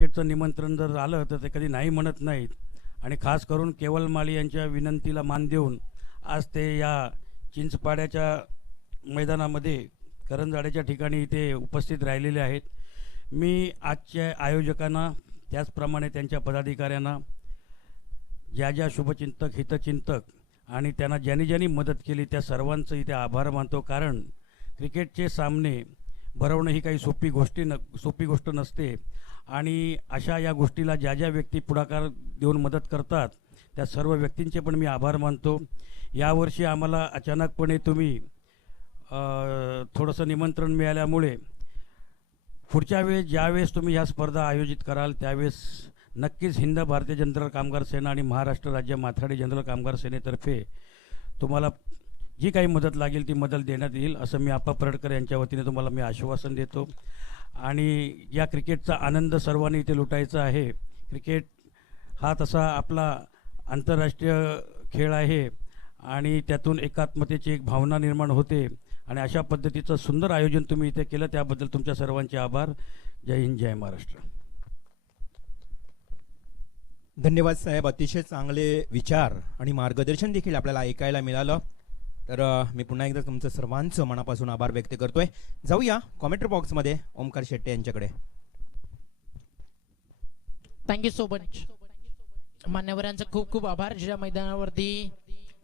क्रिकेटचं निमंत्रण जर आलं तर ते कधी नाही म्हणत नाहीत आणि खास करून केवल माळी यांच्या विनंतीला मान देऊन आज ते या चिंचपाड्याच्या मैदानामध्ये करंजाड्याच्या ठिकाणी इथे उपस्थित राहिलेले आहेत. मी आजच्या आयोजकांना त्याचप्रमाणे त्यांच्या पदाधिकाऱ्यांना ज्या ज्या शुभचिंतक हितचिंतक आणि त्यांना ज्यांनी ज्यांनी मदत केली त्या सर्वांचं इथे आभार मानतो. कारण क्रिकेटचे सामने भरवणं ही काही सोपी गोष्ट नसते आणि अशा या गोष्टीला ज्या ज्या व्यक्ती पुढाकार देऊन मदत करतात त्या सर्व व्यक्तींचे पण मी आभार मानतो. यावर्षी आम्हाला अचानकपणे तुम्ही थोडंसं निमंत्रण मिळाल्यामुळे पुढच्या वेळेस ज्यावेळेस तुम्ही ह्या स्पर्धा आयोजित कराल त्यावेळेस नक्कीच हिंद भारतीय जनरल कामगार सेना आणि महाराष्ट्र राज्य माथाडी जनरल कामगार सेनेतर्फे तुम्हाला जी काही मदत लागेल ती मदत देण्यात येईल असं मी आप्पा परडकर यांच्या वतीने तुम्हाला मी आश्वासन देतो. आणि या क्रिकेटचा आनंद सर्वांनी इथे लुटायचा आहे. क्रिकेट हा तसा आपला आंतरराष्ट्रीय खेळ आहे आणि त्यातून एकात्मतेची एक भावना निर्माण होते आणि अशा पद्धतीचं सुंदर आयोजन तुम्ही इथे केलं त्याबद्दल तुमच्या सर्वांचे आभार. जय हिंद, जय महाराष्ट्र. धन्यवाद साहेब. अतिशय चांगले विचार आणि मार्गदर्शन देखील आपल्याला ऐकायला मिळालं. तर मी पुन्हा एकदा तुमचं सर्वांचं मनापासून आभार व्यक्त करतोय. जाऊया कॉमेंट्री बॉक्समध्ये ओमकार शेट्टे यांच्याकडे. Thank you so much. मान्यवरांचा खूप खूप आभार ज्या मैदानावरती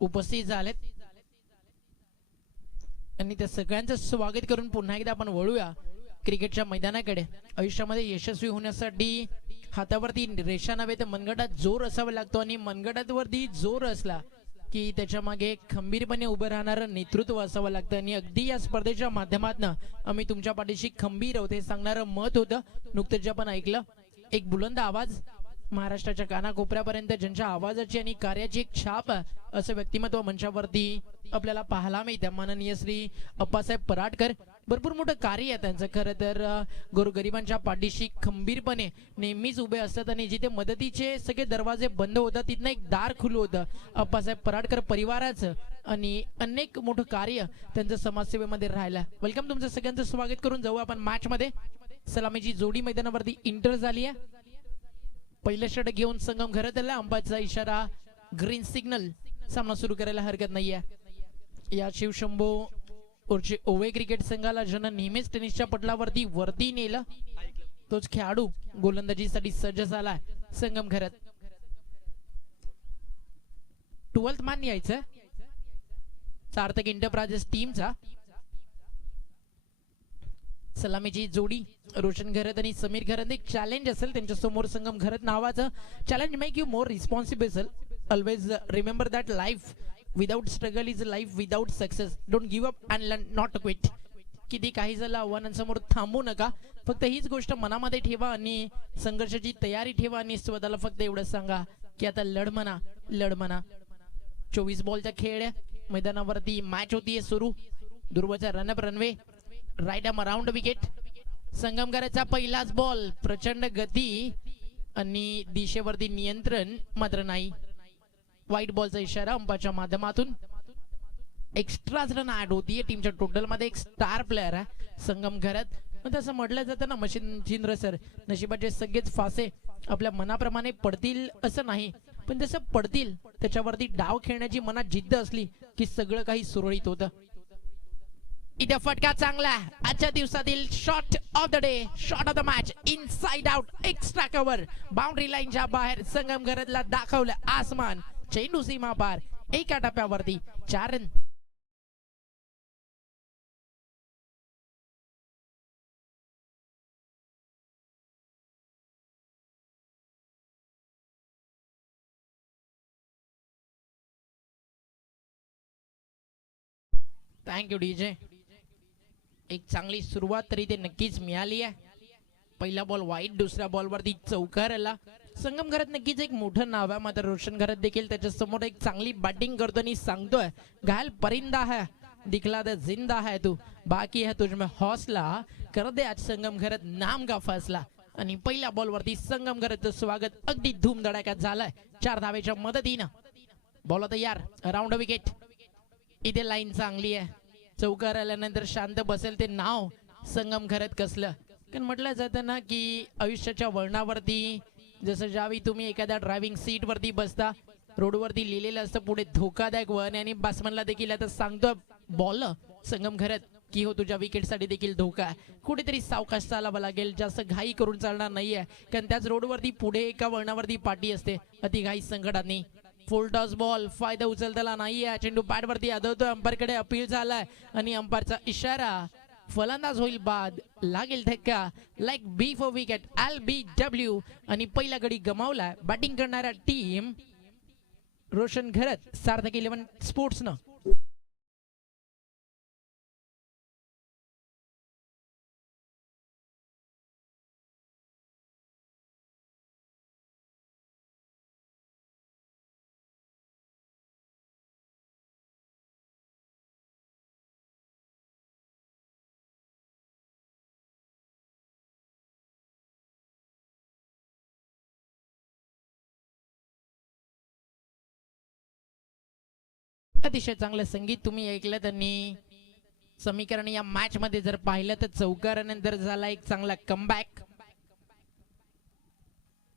उपस्थित झालेत आणि त्या सगळ्यांचं स्वागत करून पुन्हा एकदा आपण वळूया क्रिकेटच्या मैदानाकडे. आयुष्यामध्ये यशस्वी होण्यासाठी हातावरती रेषा नव्हे तर मनगटात जोर असावा लागतो आणि मनगटावरती जोर असला की त्याच्या मागे खंबीरपणे उभं राहणारं नेतृत्व असावं लागतं. आणि अगदी या स्पर्धेच्या माध्यमातून आम्ही तुमच्या पाठीशी खंबीर आहोत हे सांगणारं मत होतं. नुकतंच जे आपण ऐकलं एक बुलंद आवाज महाराष्ट्राच्या कानाकोपऱ्यापर्यंत ज्यांच्या आवाजाची आणि कार्याची एक छाप असं व्यक्तिमत्व मंचावरती आपल्याला पाहायला मिळतं. माननीय श्री अप्पासाहेब पराडकर. भरपूर मोठं कार्य आहे त्यांचं. खरं तर गोरगरिबांच्या पाठीशी खंबीरपणे नेहमीच उभे असतात आणि जिथे मदतीचे सगळे दरवाजे बंद होतात तिथनं एक दार खुलं होतं अप्पासाहेब पराडकर परिवाराचं आणि अनेक मोठं कार्य त्यांचं समाजसेवेमध्ये राहिलं. वेलकम. तुमचं सगळ्यांचं स्वागत करून जाऊ आपण मॅच मध्ये. सलामीची जोडी मैदानावरती इंटर झाली आहे. पहिलं षटक घेऊन संगम घरात आला. अंपायरचा इशारा ग्रीन सिग्नल. सामना सुरू करायला हरकत नाहीये. या शिवशंभो ओरचे ओवे क्रिकेट संघाला ज्यानं नेहमीच टेनिसच्या पटलावरती वरती नेलं तोच खेळाडू गोलंदाजीसाठी सज्ज झालाय संगम घरात. 12th मॅन यायचं सार्थक एंटरप्राइजेस टीमचा. सलामीची जोडी रोशन घरत आणि समीर घरत. एक चॅलेंज असेल त्यांच्या समोर संगम घरत नावाचं. Challenge make you more responsible. Always remember that life without struggle is life without success. Don't give up and learn not quit. किती काही झालं आव्हानांसमोर थांबू नका. फक्त हीच गोष्ट मनामध्ये ठेवा आणि संघर्षाची तयारी ठेवा आणि स्वतःला फक्त एवढं सांगा की आता लढ म्हणा लढ म्हणा. 24 बॉलचा खेळ मैदानावरती मॅच होतीये सुरू. दुर्वाचा run up runway right arm around wicket. संगमगराचा पहिलाच बॉल. प्रचंड गती आणि दिशेवरती नियंत्रण मात्र नाही. व्हाईट बॉलचा इशारा अंपाच्या माध्यमातून. एक्स्ट्रा रन ऍड होतीये टीमच्या टोटल मध्ये. एक स्टार प्लेअर आहे संगम घरात. पण तसं म्हटलं जातं ना मच्छिंद्र सर नशिबाचे सगळेच फासे आपल्या मनाप्रमाणे पडतील असं नाही पण जसं पडतील त्याच्यावरती डाव खेळण्याची मनात जिद्द असली की सगळं काही सुरळीत होतं. इथे फटका चांगला आजच्या दिवसातील shot of the day. Shot of the match. Inside out. Extra cover. Boundary लाईनच्या बाहेर संगम घरातला दाखवलं आसमान. चेंडू सीमा पार. एका टप्प्यावरती 4 रन. Thank you DJ. एक चांगली सुरुवात तरी ते नक्कीच मिळाली आहे. पहिला बॉल वाईट. दुसऱ्या बॉलवरती चौकार आला. संगम घरात नक्कीच एक मोठं नाव आहे मात्र रोशन घरात देखील त्याच्या समोर एक चांगली बॅटिंग करतो आणि सांगतोय घायल परिंदा है दिखला दे जिंदा है तू बाकी है तुझमें हौसला कर दे आज संगम घरात नाम का फैसला. आणि पहिल्या बॉलवरती संगम घराचं स्वागत अगदी धूमधडाक्यात झालंय 4 धावेच्या मदतीनं. बॉल तयार. Round wicket. इथे लाईन चांगली आहे. चौकार आल्यानंतर शांत बसेल ते नाव संगम घरात कसलं कारण म्हटलं जातं ना की आयुष्याच्या वळणावरती जसं ज्यावेळी तुम्ही एखाद्या ड्रायव्हिंग सीट वरती बसता, रोडवरती लिहिलेलं असतं पुढे धोकादायक वळण आणि बॅट्समनला देखील आता सांगतो बॉल संगम घरत की हो तुझ्या विकेटसाठी देखील धोका आहे, कुठेतरी सावकाश चालावं लागेल, जास्त घाई करून चालणार नाहीये कारण त्याच रोडवरती पुढे एका वळणावरती पाठी असते, अति घाई संकटात नाही. फुल टॉस बॉल, फायदा उचलताना नाहीये, चेंडू पॅड वरती आदळतोय, अंपायरकडे अपील झालाय आणि अंपायरचा इशारा, फलंदाज होईल बाद, लागेल धक्का, leg before wicket LBW आणि पहिला गडी गमावलाय बॅटिंग करणाऱ्या टीम रोशन घरत सार्थक 11 स्पोर्ट्सनं. अतिशय चांगलं संगीत तुम्ही ऐकलं त्यांनी. समीकरण या मॅच मध्ये जर पाहिलं तर चौकारानंतर झाला एक चांगला कमबॅक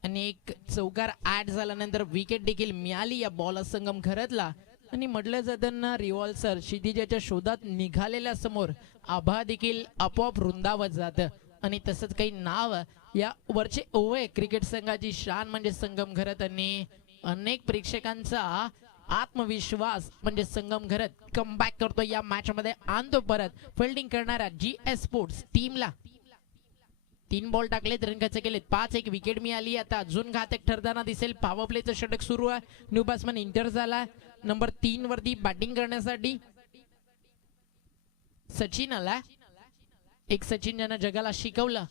आणि एक चौकार ऍड झाल्यानंतर विकेट देखील मिळाली या बॉलर संगम घरतला. आणि म्हटलं जातं ना रिव्हॉल्सर क्षितिजाच्या शोधात निघालेल्या समोर आभा देखील आपोआप रुंदावत जातं आणि तसंच काही नाव या वरचे ओवे क्रिकेट संघाची शान म्हणजे संगम घरत आणि अनेक प्रेक्षकांचा आत्मविश्वास म्हणजे संगम घरत कमबॅक करतो या मॅच मध्ये आणतो परत. फिल्डिंग करणाऱ्या GS स्पोर्ट्स टीमला 3 बॉल टाकलेत, रन खर्च केलेत, 5 एक विकेट मिळाली. आता अजून घातक ठरताना दिसेल. पॉवर प्लेचं षटक सुरू आहे. न्यू बॅट्समन इंटर झाला नंबर 3 वरती बॅटिंग करण्यासाठी सचिन आला. एक सचिन ज्यानं जगाला शिकवलं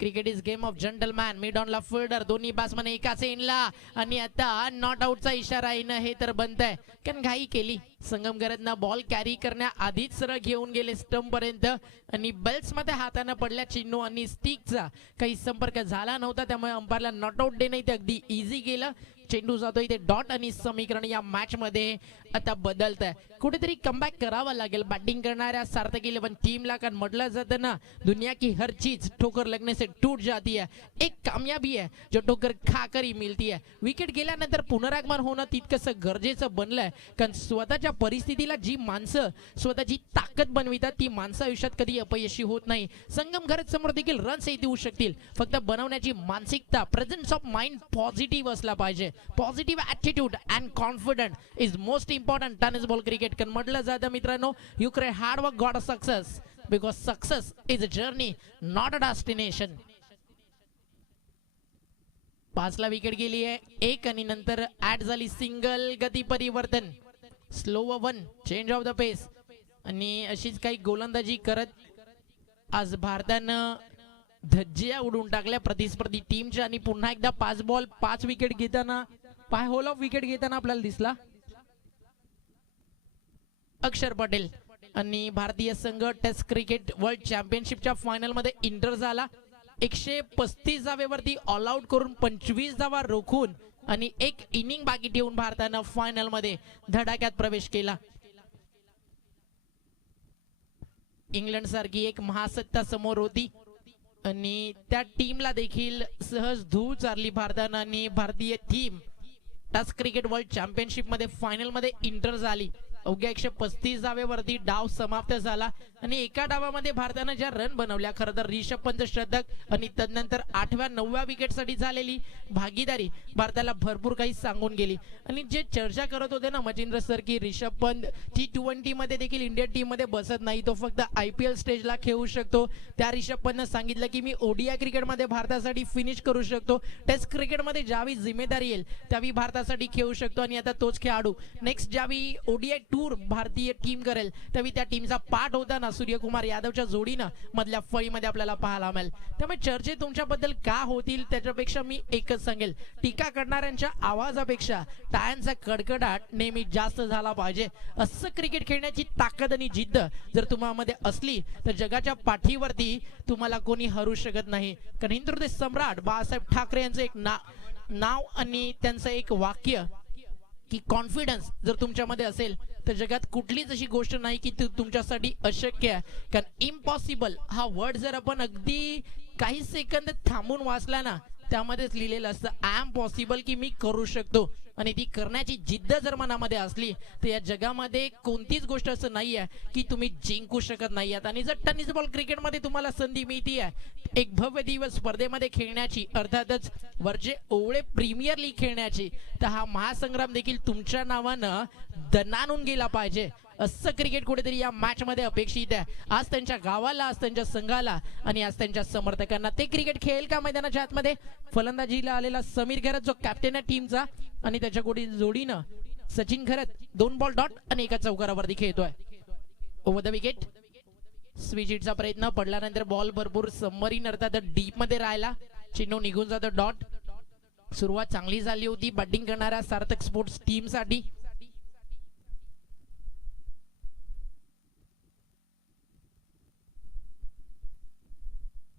cricket is game of gentleman. Mid ऑनला फिल्डर, दोन्ही बॅट्समन एकाच एंडला आणि आता नॉट आउटचा इशारा येणं हे तर बनतंय कारण घाई केली. संगम घरतनं बॉल कॅरी करण्याआधीच सरळ घेऊन गेले स्टंप पर्यंत आणि बेल्स मध्ये हाताने पडल्या चिन्नू आणि स्टिकचा काही संपर्क झाला नव्हता, त्यामुळे अंपायरला नॉट आउट देणं ते अगदी इझी गेलं. चेंडू जातो इथे डॉट आणि समीकरण या मॅच मध्ये आता बदलत आहे. कुठेतरी कमबॅक करावं लागेल बॅटिंग करणाऱ्या सार्थक 11 टीमला कारण म्हटलं जातं ना दुनिया की हर चीज ठोकर लगने से टूट जाती है, एक कामयाबी है जो ठोकर खाकर ही मिलती है. विकेट गेल्यानंतर पुनरागमन होणं तितकंसं गरजेचं बनलंय कारण स्वतःच्या परिस्थितीला जी माणसं स्वतःची ताकद बनवितात ती माणसं आयुष्यात कधी अपयशी होत नाही. संगम घरत समोर देखील रन्स येथे येऊ शकतील, फक्त बनवण्याची मानसिकता प्रेझेन्स ऑफ माइंड पॉझिटिव्ह असला पाहिजे. Positive attitude and confident is most important tennis ball cricket कारण म्हटलं जातं मित्रांनो यू क्रे hard work got a success because success is a journey not a destination. 5 ला विकेट गेली आहे एक आणि नंतर ऍड झाली सिंगल. गती परिवर्तन, स्लो 1, चेंज ऑफ द पेस आणि अशीच काही गोलंदाजी करत आज भारतानं धज्जिया उडून टाकल्या प्रतिस्पर्धी टीमच्या आणि पुन्हा एकदा 5 बॉल 5 विकेट घेताना होल ऑफ विकेट घेताना आपल्याला दिसला अक्षर पटेल. आणि भारतीय संघ टेस्ट क्रिकेट वर्ल्ड चॅम्पियनशिपच्या फायनल मध्ये इंटर झाला. 135 धावेवरती ऑल आउट करून 25 धावा रोखून आणि एक इनिंग बाकी ठेवून भारतानं फायनल मध्ये धडाक्यात प्रवेश केला. इंग्लंड सारखी एक महासत्ता समोर होती आणि त्या टीमला देखील सहज धूळ चारली भारतानं आणि भारतीय team test cricket world championship मध्ये फायनल मध्ये इंटर झाली. अवघ्या 135 धावेवरती डाव समाप्त झाला आणि एका डावामध्ये भारतानं ज्या रन बनवल्या खरं तर रिषभ पंत शतक आणि तदनंतर 8व्या 9व्या विकेटसाठी झालेली भागीदारी भारताला भरपूर काही सांगून गेली. आणि जे चर्चा करत होते ना मचिंद्र सर की रिषभ पंत T20 मध्ये देखील इंडियन टीम मध्ये बसत नाही, तो फक्त IPL स्टेजला खेळू शकतो, त्या रिषभ पंतनं सांगितलं की मी ODI क्रिकेटमध्ये भारतासाठी फिनिश करू शकतो, टेस्ट क्रिकेटमध्ये ज्यावेळी जिम्मेदारी येईल त्यावेळी भारतासाठी खेळू शकतो. आणि आता तोच खेळाडू नेक्स्ट ज्यावेळी ODI टूर भारतीय टीम करेल त्यावेळी त्या टीमचा पार्ट होताना सूर्यकुमार यादवच्या जोडीनं मधल्या फळीमध्ये आपल्याला पाहायला मिळेल. त्यामुळे चर्चे तुमच्याबद्दल का होतील त्याच्यापेक्षा मी एकच सांगेल, टीका करणाऱ्यांच्या आवाजापेक्षा टाळ्यांचा कडकडाट नेहमी जास्त झाला पाहिजे. असं क्रिकेट खेळण्याची ताकद आणि जिद्द जर तुम्हाला असली तर जगाच्या पाठीवरती तुम्हाला कोणी हरू शकत नाही. कारण हिंदुहृदय सम्राट बाळासाहेब ठाकरे यांचं एक नाव आणि त्यांचं एक वाक्य की कॉन्फिडन्स जर तुमच्यामध्ये असेल तर जगात कुठलीच अशी गोष्ट नाही की तुमच्यासाठी अशक्य आहे. कारण इम्पॉसिबल हा वर्ड जर आपण अगदी काही सेकंद थांबून वाचला ना, त्यामध्येच लिहिलेलं असतं आय एम पॉसिबल, की मी करू शकतो. आणि ती करण्याची जिद्द जर मनामध्ये असली तर या जगामध्ये कोणतीच गोष्ट असं नाही आहे की तुम्ही जिंकू शकत नाही आहात. आणि जर टेनिस बॉल क्रिकेटमध्ये तुम्हाला संधी मिळते आहे एक भव्य दिवस स्पर्धेमध्ये खेळण्याची, अर्थातच वरचे ओवळे प्रीमियर लीग खेळण्याची, तर हा महासंग्राम देखील तुमच्या नावानं दणाणून गेला पाहिजे असं क्रिकेट कुठेतरी या मॅच मध्ये अपेक्षित आहे. आज त्यांच्या गावाला, आज त्यांच्या संघाला आणि आज त्यांच्या समर्थकांना ते क्रिकेट खेळेल का मैदानाच्या आतमध्ये? फलंदाजीला आलेला समीर घरत जो कॅप्टन आहे टीमचा, आणि त्याच्या जोडीनं सचिन घरत 2 बॉल डॉट आणि एका चौकारावरती खेळतोय. ओव्हर द विकेट स्विच हिटचा प्रयत्न पडल्यानंतर बॉल भरपूर सबमरीन अर्थात डीप मध्ये राहिला, चेंडू निघून जातो डॉट. सुरुवात चांगली झाली होती बॅटिंग करणाऱ्या सार्थक स्पोर्ट्स टीम साठी.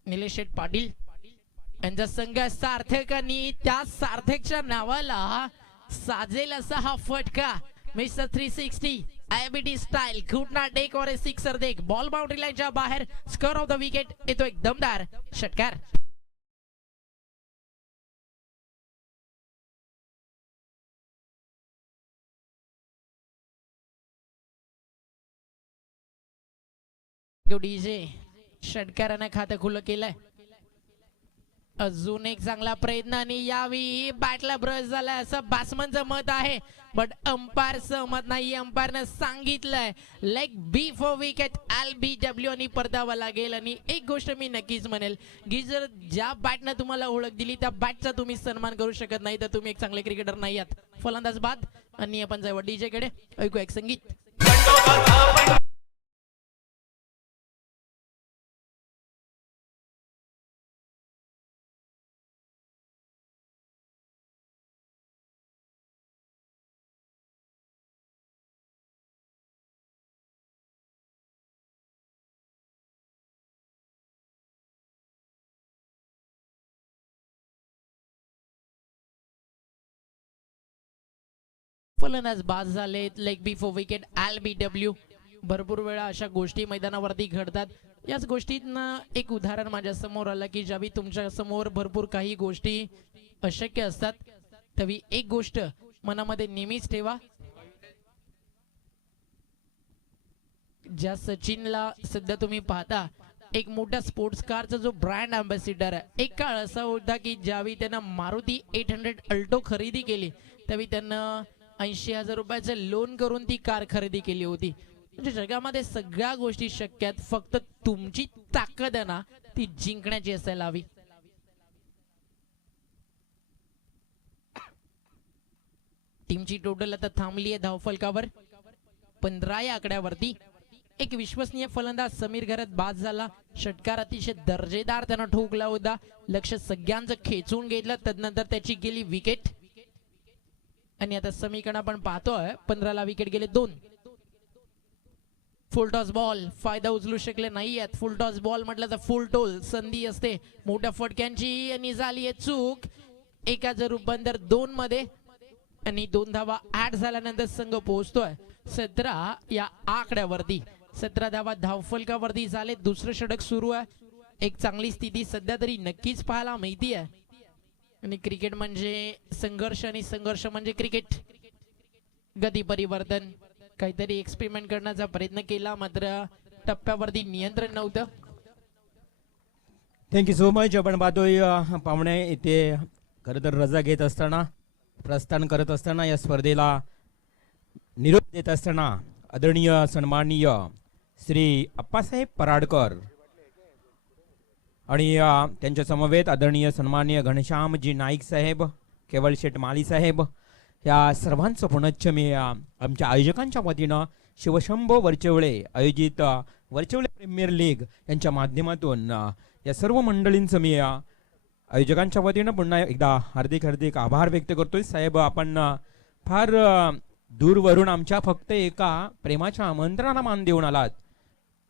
निलेश शेठ पाटील यांचा संघ सार्थक आणि त्या सार्थकच्या नावाला साजेल असा हा फटका. मिस्टर 360 आयबीटी स्टाईल घुटना टेक और सिक्सर देख, बॉल बाउंड्री लाईनच्या बाहेर. स्कोर ऑफ द विकेट येतो एक दमदार षटकार. डीजे षटकाराने खातं खुलं केलंय. अजून एक चांगला प्रयत्न आणि यावेळी बॅटला ब्रश झालाय असं बॅट्समनचं मत आहे, बट अंपायर सहमत नाही. अंपायरनं सांगितलंय leg before wicket LBW आणि परतावा लागेल. आणि एक गोष्ट मी नक्कीच म्हणेल की जर ज्या बॅटनं तुम्हाला ओळख दिली त्या बॅटचा तुम्ही सन्मान करू शकत नाही तर तुम्ही एक चांगले क्रिकेटर नाही आहात. फलंदाज बाद आणि आपण जाऊ डीजे कडे, ऐकू एक संगीत. फलंदाज बाद झालेत. Leg before wicket LBW. भरपूर वेळा अशा गोष्टी मैदानावरती घडतात. याच गोष्टीतनं एक उदाहरण माझ्या समोर आलं की ज्यावेळी तुमच्या समोर भरपूर काही गोष्टी अशक्य असतात त्यावेळी एक गोष्ट मनामध्ये नेहमीच ठेवा, ज्या सचिनला सध्या तुम्ही पाहता एक मोठा स्पोर्ट्स कारचा जो ब्रँड अँबॅसिडर आहे. एक काळ असा होता की ज्यावेळी त्यानं मारुती 800 अल्टो खरेदी केली त्यावेळी त्यानं 80,000 रुपयाचं लोन करून ती कार खरेदी केली होती. म्हणजे जगामध्ये सगळ्या गोष्टी शक्य आहेत, फक्त तुमची ताकद आहे ना ती जिंकण्याची असायला हवी. टीमची टोटल आता थांबली आहे धावफलकावर 15 या आकड्यावरती. एक विश्वसनीय फलंदाज समीर घरत बाद झाला. षटकार अतिशय दर्जेदार त्यानं ठोकला होता, लक्ष सगळ्यांचं खेचून घेतलं, तदनंतर त्याची गेली विकेट. आणि आता समीकरण आपण पाहतोय 15ला विकेट गेले 2. फुल टॉस बॉल फायदा उचलू शकले नाहीयेत. फुल टॉस बॉल म्हटलं तर फुल टोल संधी असते मोठ्या फटक्यांची आणि झाली आहे चूक. एकाचं रूपांतर 2 मध्ये आणि 2 धावा ऍड झाल्यानंतर संघ पोहोचतोय 17 या आकड्यावरती. 17 धावा धावफलकावरती झाले. दुसरं षटक सुरू आहे. एक चांगली स्थिती सध्या तरी नक्कीच पाहायला मिळती आहे. आणि क्रिकेट म्हणजे संघर्ष आणि संघर्ष म्हणजे क्रिकेट. गती परिवर्तन काहीतरी एक्सपेरिमेंट करण्याचा प्रयत्न केला मात्र टप्प्यावरती नियंत्रण नव्हतं. Thank you so much. आपण पाहतोय पाहुणे इथे खरं तर रजा घेत असताना, प्रस्थान करत असताना, या स्पर्धेला निरोप देत असताना आदरणीय सन्माननीय श्री अप्पासाहेब पराडकर आणि त्यांच्या समवेत आदरणीय सन्माननीय घनश्यामजी नाईक साहेब, केवळ शेठ माली साहेब, या सर्वांचं पुनश्च मी आमच्या आयोजकांच्या वतीनं शिवशंभो वरचेवळे आयोजित वरचेवळे प्रीमियर लीग यांच्या माध्यमातून या सर्व मंडळींचं मी आयोजकांच्या वतीनं पुन्हा एकदा हार्दिक आभार व्यक्त करतोय. साहेब, आपण फार दूरवरून आमच्या फक्त एका प्रेमाच्या आमंत्रणाला मान देऊन आलात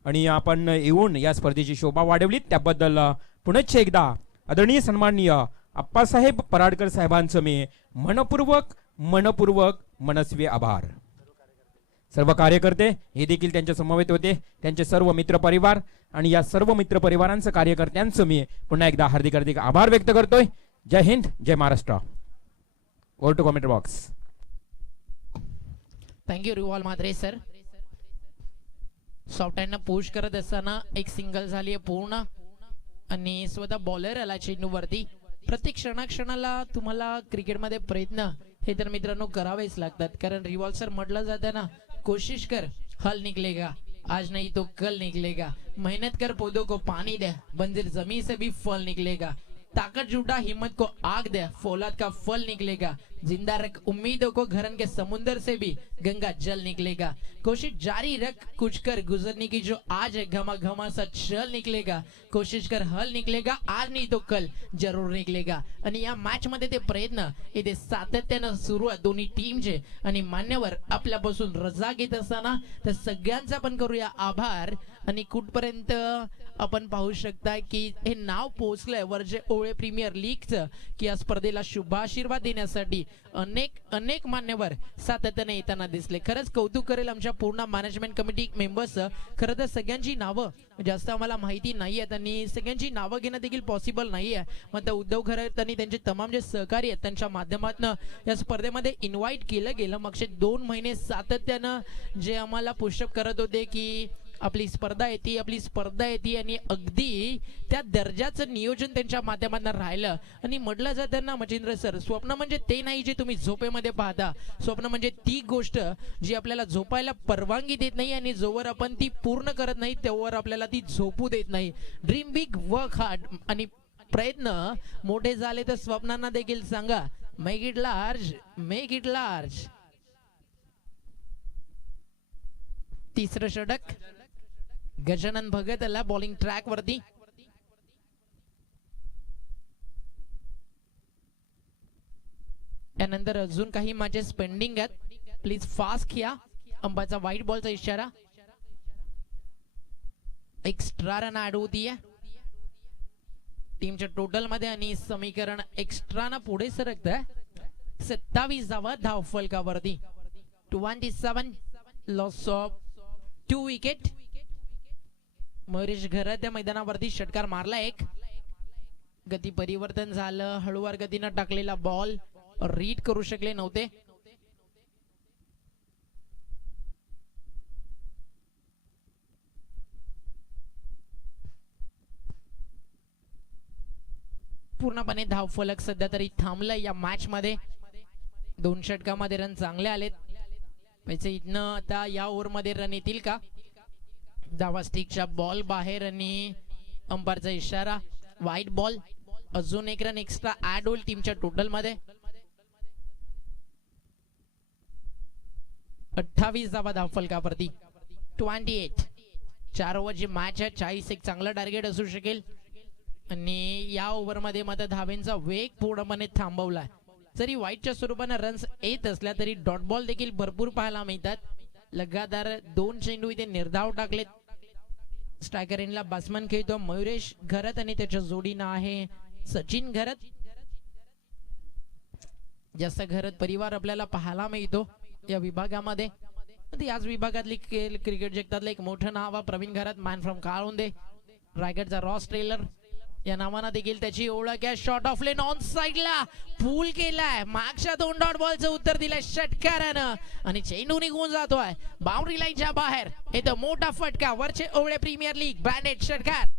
आणि आपण येऊन या स्पर्धेची शोभा वाढवलीत, त्याबद्दल पुनश्च एकदा आदरणीय सन्माननीय अप्पासाहेब पराडकर साहेबांचं मी मनपूर्वक मनस्वी आभार. सर्व कार्यकर्ते हे देखील त्यांच्या समवेत होते, त्यांचे सर्व मित्र परिवार आणि या सर्व मित्र परिवारांचं कार्यकर्त्यांचं मी पुन्हा एकदा हार्दिक हार्दिक आभार व्यक्त करतोय. जय हिंद, जय Maharashtra. Over to comment box. Thank you Riwal Mhatre sir. Soft हँडनं पुश करत असताना एक सिंगल झाली आहे पूर्ण आणि स्वतः बॉलर आला चेंडूवरती. प्रत्येक क्षणाक्षणाला तुम्हाला क्रिकेटमध्ये प्रयत्न हे तर मित्रांनो करावेच लागतात, कारण रिवॉल सर म्हटलं जातं ना, कोशिश कर हल निकलेगा, आज नहीं तो कल निकलेगा, मेहनत कर पौधों को पानी दे, बंजर जमीन से भी फल निकलेगा, ताकत जुटा हिम्मत को आग दे, फौलाद का फल निकलेगा, जिंदा रख उम्मीदों को, घरन के समुंदर से भी गंगा जल निकलेगा, कोशिश जारी रख कुछ कर गुजरने की जो आज है घमा घमा सा चल निकलेगा, कोशिश कर हल निकलेगा, आज नहीं तो कल जरूर निकलेगा. आणि या मॅच मध्ये ते प्रयत्न इथे सातत्यानं सुरू आहे दोन्ही टीमचे. आणि मान्यवर आपल्यापासून रजा घेत असताना तर सगळ्यांचा पण करूया आभार. आणि कुठपर्यंत आपण पाहू शकता की हे नाव पोहोचलंय वरचे ओळे प्रीमियर लीगचं, की या स्पर्धेला शुभाशीर्वाद देण्यासाठी अनेक अनेक मान्यवर सातत्याने येताना दिसले. खरंच कौतुक करेल आमच्या पूर्ण मॅनेजमेंट कमिटी मेंबर्स. खरं तर सगळ्यांची नावं जास्त आम्हाला माहिती नाही आहेत आणि सगळ्यांची नावं घेणं देखील पॉसिबल नाही आहे. मग उद्धव खरं आणि त्यांचे तमाम जे सहकारी आहेत त्यांच्या माध्यमातून या स्पर्धेमध्ये इन्व्हाइट केलं गेलं. मागचे 2 महिने सातत्यानं जे आम्हाला पुशअप करत होते की आपली स्पर्धा येते, आपली स्पर्धा येते, आणि अगदी त्या दर्जाचं नियोजन त्यांच्या माध्यमातून राहिलं. आणि म्हटलं जातं ना मचिंद्र सर, स्वप्न म्हणजे ते नाही जे तुम्ही झोपेमध्ये पाहता, स्वप्न म्हणजे ती गोष्ट जी आपल्याला झोपायला परवानगी देत नाही आणि जोवर आपण ती पूर्ण करत नाही तेव्हावर आपल्याला ती झोपू देत नाही. ड्रीम बिग, वर्क हार्ड, आणि प्रयत्न मोठे झाले तर स्वप्नांना देखील सांगा make it large, make it large. तिसरं षटक गजानन भगत आला बॉलिंग ट्रॅक वरती. त्यानंतर अजून काही मॅचेस पेंडिंग आहेत, प्लीज फास्ट घ्या. अंबाचा व्हाईट बॉलचा इशारा. एक्स्ट्रा रन ऍड होतीये टीमच्या टोटल मध्ये आणि समीकरण एक्स्ट्रा ना पुढे सरकत आहे. 27 धाव फलकावरती. 27 लॉस ऑफ 2 विकेट. मयुरेश घरात त्या मैदानावरती षटकार मारला एक. गती परिवर्तन झालं, हळूवार गतीनं टाकलेला बॉल रीड करू शकले नव्हते. पूर्णपणे धावफलक सध्या तरी थांबलाय या मॅच मध्ये. 2 षटकामध्ये रन चांगले आलेत. म्हणजे इथनं आता या ओव्हर मध्ये रन येतील का? धावा स्टिकच्या बॉल बाहेर आणि अंपायरचा इशारा. White ball. अजून एक रन एक्स्ट्रा ऍड होईल टीमच्या टोटल मध्ये. 28 धावा धावफलकावरती. 28. 4 ओव्हरची मॅच आहे. 40 एक चांगलं टार्गेट असू शकेल. आणि या ओव्हर मध्ये मात्र धावेंचा वेग पूर्णपणे थांबवलाय. जरी व्हाईटच्या स्वरूपाने रन्स येत असल्या तरी डॉट बॉल देखील भरपूर पाहायला मिळतात. लगातार 2 चेंडू इथे निर्धाव टाकलेत. स्ट्रायकर एंडला बॅट्समन खेळतो मयुरेश घरत आणि त्याच्या जोडीनं आहे सचिन घरत. जास्त घरत परिवार आपल्याला पाहायला मिळतो या विभागामध्ये. याच विभागातली क्रिकेट जगतातलं एक मोठं नाव प्रवीण घरत, मॅन फ्रॉम काळुंदे, रायगडचा रॉस ट्रेलर या नावानं देखील त्याची ओळख आहे. शॉट ऑफ लेन ऑन साइडला पूल केलाय. मागच्या 2 डॉट बॉलचं उत्तर दिलंय षटकारानं आणि चेंडू निघून जातोय बाउंड्री लाईनच्या बाहेर. इथं मोठा फटका. वरचे ओवळे प्रीमियर लीग ब्रँडेड षटकार.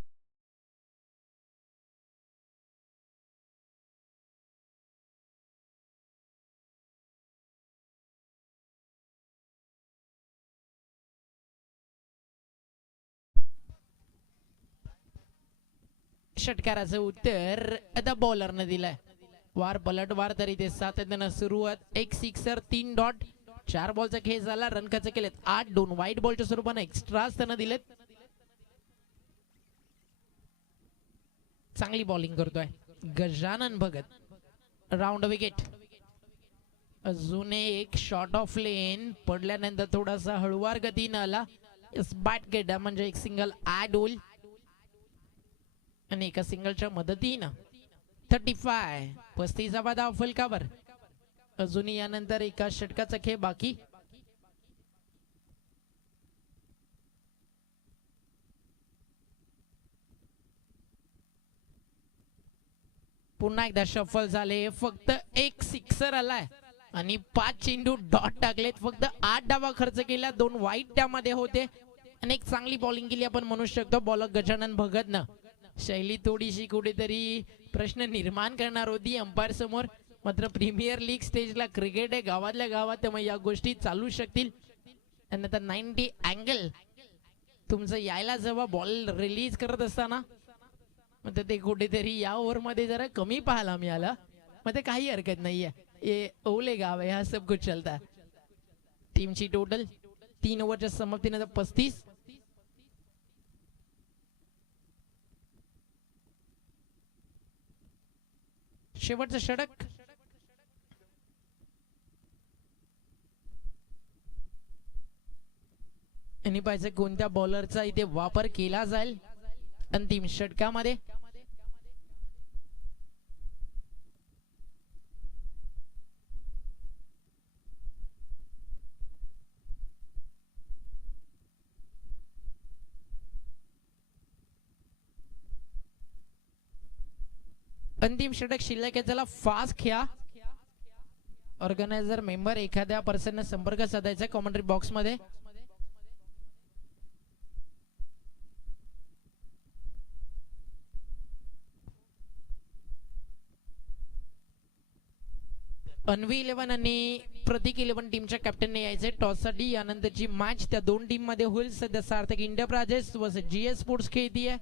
षटकाराचं उत्तर आता बॉलरने दिलंय. वार पलटवार तरी ते सातत्यानं सुरुवात. 1 सिक्सर 3 डॉट. 4 बॉलचा खेळ झाला. रन कसे केलेत 8-2. व्हाईट बॉलच्या स्वरूपाने एक्स्ट्राच त्यांना दिलेत. चांगली बॉलिंग करतोय गजानन भगत. Round wicket. अजून एक शॉट ऑफ लेन पडल्यानंतर थोडासा हळुवार गतीनं आला. बॅट गेट म्हणजे एक सिंगल ऍड होईल आणि एका सिंगलच्या मदतीनं 35. 35 धाव फलकावर. अजूनही यानंतर एका षटकाचा खेळ बाकी. पुन्हा एकदा शफल झाले. फक्त एक सिक्सर आलाय आणि 5 चेंडू डॉट टाकलेत. फक्त 8 डावा खर्च केला. 2 वाईट त्यामध्ये होते आणि एक चांगली बॉलिंग केली आपण म्हणू शकतो बॉलर गजानन भगतनं. शैली थोडीशी कुठेतरी प्रश्न निर्माण करणार होती अंपायर समोर, मात्र प्रीमियर लीग स्टेजला क्रिकेट आहे गावातल्या गावात, त्यामुळे या गोष्टी चालू शकतील. आणि आता 90 अँगल तुमचं यायला जेव्हा बॉल रिलीज करत असताना मग ते कुठेतरी या ओव्हरमध्ये जरा कमी पाहायला मिळालं. मग ते काही हरकत नाहीये, ये ओले गाव आहे, हा सब कुछ चलता है. टीमची टोटल 3 ओव्हरच्या समाप्तीनंतर 35. शेवटचं षटक. आणि पाहिजे कोणत्या बॉलरचा इथे वापर केला जाईल अंतिम षटकामध्ये. अंतिम षटक शिल्लक आहे, चला फास्ट खेळा. ऑर्गनायझर मेंबर एखाद्या पर्सनने संपर्क साधायचा कॉमेंट्री बॉक्स मध्ये. अन्वी 11 आणि प्रतीक 11 टीमच्या कॅप्टनने यायचे टॉस साठी. यानंतरची मॅच त्या दोन टीम मध्ये होईल. सध्या सार्थक इंटरप्राइजेस वर्सेस जीएस स्पोर्ट्स खेळतीये.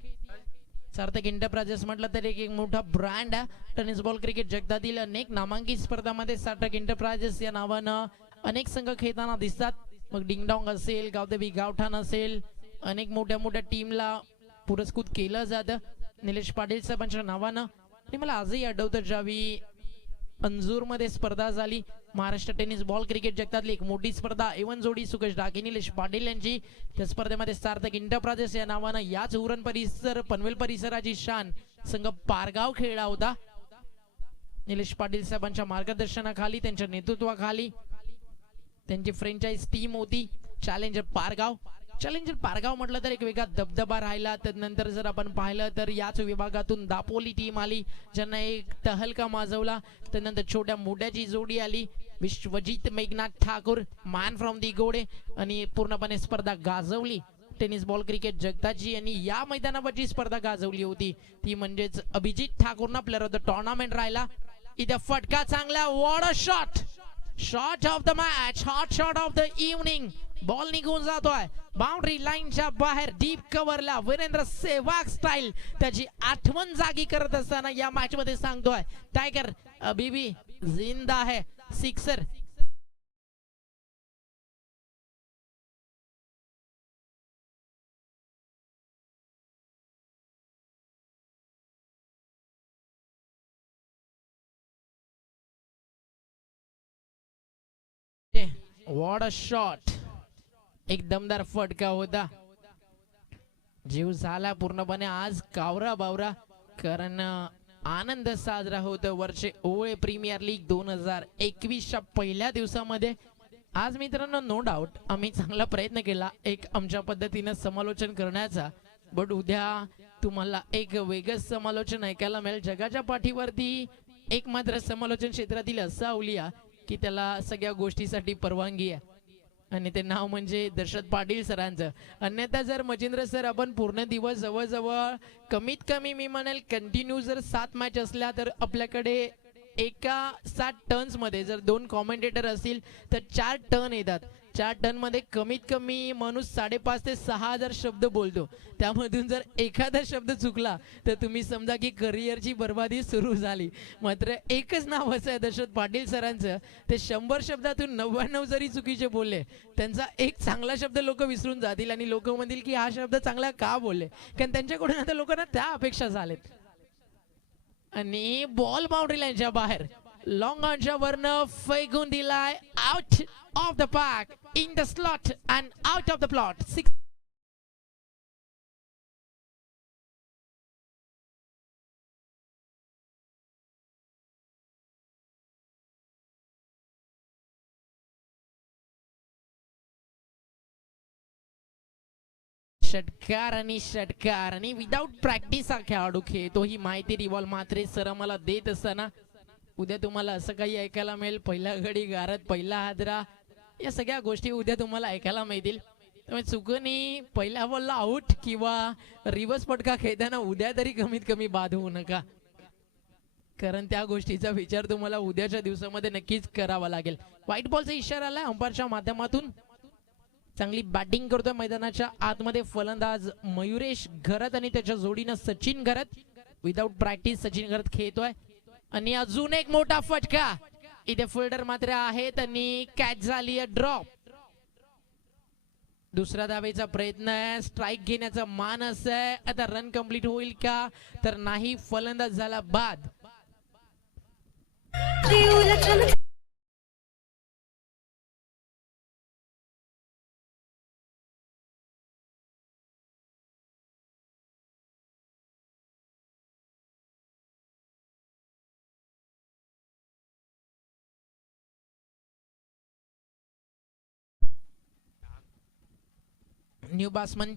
सार्थक इंटरप्राइजेस म्हटलं तर एक मोठा ब्रँड आहे टेनिस बॉल क्रिकेट जगतातील अनेक नामांकित स्पर्धामध्ये सार्थक इंटरप्राइजेस या नावानं अनेक संघ खेळताना दिसतात. मग डिंगडॉंग असेल, गावदेवी गावठाण असेल, अनेक मोठ्या मोठ्या टीमला पुरस्कृत केलं जातं निलेश पाटील साहेबांच्या नावानं. आणि मला आजही आठवतं ज्यावेळी अंजूर मध्ये स्पर्धा झाली महाराष्ट्र टेनिस बॉल क्रिकेट जगतातली एक मोठी स्पर्धा, एवन जोडी सुकेश डाके निलेश पाटील यांची. त्या स्पर्धेमध्ये सार्थक इंटरप्राइजेस या नावानं याच उरण परिसर पनवेल परिसराची शान संघ पारगाव खेळला होता. निलेश पाटील साहेबांच्या मार्गदर्शनाखाली, त्यांच्या नेतृत्वाखाली त्यांची फ्रँचाइज टीम होती चॅलेंजर पारगाव. चॅलेंजर पारगाव म्हटलं तर एक वेगळा दबदबा राहिला. त्यानंतर जर आपण पाहिलं तर याच विभागातून दापोली टीम आली ज्यांना एक तहलका माजवला. त्यानंतर छोट्या मोठ्याची जोडी आली Vishwajit Meghnath Thakur man from the गोडे आणि पूर्णपणे स्पर्धा गाजवली टेनिस बॉल क्रिकेट जगताची. आणि या मैदानावरची स्पर्धा गाजवली होती ती म्हणजेच अभिजित ठाकूरना प्लेअर ऑफ द टुर्नामेंट राहिला. इथे फटका चांगला, what a shot, shot of the match, hot shot of the evening. Ball निघून जातोय बाउंड्री लाईनच्या बाहेर डीप कव्हरला. वीरेंद्र सेहवाग स्टाईल त्याची आठवण जागी करत असताना या मॅच मध्ये सांगतोय टायगर अभी भी जिंदा है. सिक्सर. व्हॉट अ शॉट, एक दमदार फटका होता. जीव झाला पूर्णपणे आज कावरा बावरा, कारण आनंद साजरा होतो वर्षे ओळे प्रीमियर लीग 2021च्या पहिल्या दिवसामध्ये. आज मित्रांनो नो डाऊट आम्ही चांगला प्रयत्न केला एक आमच्या पद्धतीने समालोचन करण्याचा, बट उद्या तुम्हाला एक वेगळं समालोचन ऐकायला मिळेल. जगाच्या पाठीवरती एक मात्र समालोचन क्षेत्रातील असा अवलिया की त्याला सगळ्या गोष्टीसाठी परवानगी आहे आणि ते नाव म्हणजे दर्शत पाटील सरांचं. अन्यथा जर मचिंद्र सर आपण पूर्ण दिवस जवळजवळ कमीत कमी मी म्हणेल कंटिन्यू जर 7 मॅच असल्या तर आपल्याकडे एका 7 टर्न्स मध्ये जर 2 कॉमेंटेटर असतील तर 4 टर्न येतात. 4 टर्न मध्ये कमीत कमी माणूस 5,500 ते 6,000 शब्द बोलतो. त्यामधून जर एखादा शब्द चुकला तर तुम्ही समजा की करिअरची बर्बादी सुरू झाली. मात्र एकच नाव असं आहे दर्शत पाटील सरांचं, ते 100 शब्दातून 99 जरी चुकीचे बोलले त्यांचा एक चांगला शब्द लोक विसरून जातील आणि लोक म्हणतील की हा शब्द चांगला का बोलले, कारण त्यांच्याकडून आता लोकांना त्या अपेक्षा झालेत. आणि बॉल बाउंड्री लाईनच्या बाहेर लॉंग ऑनच्या वरनं फेकून दिलाय out of the park, in the slot and out of the plot. 6. षटकार आणि विदाऊट प्रॅक्टिस हा खेळाडू खेळतो ही माहिती रिवॉल्व मात्रे सर मला देत असताना उद्या तुम्हाला असं काही ऐकायला मिळेल, पहिला गडी गारद, पहिला हादरा, या सगळ्या गोष्टी उद्या तुम्हाला ऐकायला मिळतील. त्यामुळे चुकून पहिल्या बॉलला आउट किंवा रिव्हर्स पटका खेळताना उद्या तरी कमीत कमी बाद होऊ नका, कारण त्या गोष्टीचा विचार तुम्हाला उद्याच्या दिवसामध्ये नक्कीच करावा लागेल. व्हाईट बॉलचा इशारा आलाय अंपायरच्या माध्यमातून. चांगली बॅटिंग करतोय मैदानाच्या आतमध्ये फलंदाज मयुरेश घरत आणि त्याच्या जोडीनं सचिन घरत. विदाऊट प्रॅक्टिस सचिन घरत खेळतोय आणि अजून एक मोठा फटका. इथे फिल्डर मात्र आहेत आणि कॅच झाली आहे ड्रॉप. दुसऱ्या धावेचा प्रयत्न आहे, स्ट्राईक घेण्याचा मानस आहे. आता रन कंप्लीट होईल का तर नाही, फलंदाज झाला बाद. न्यू बॅट्समन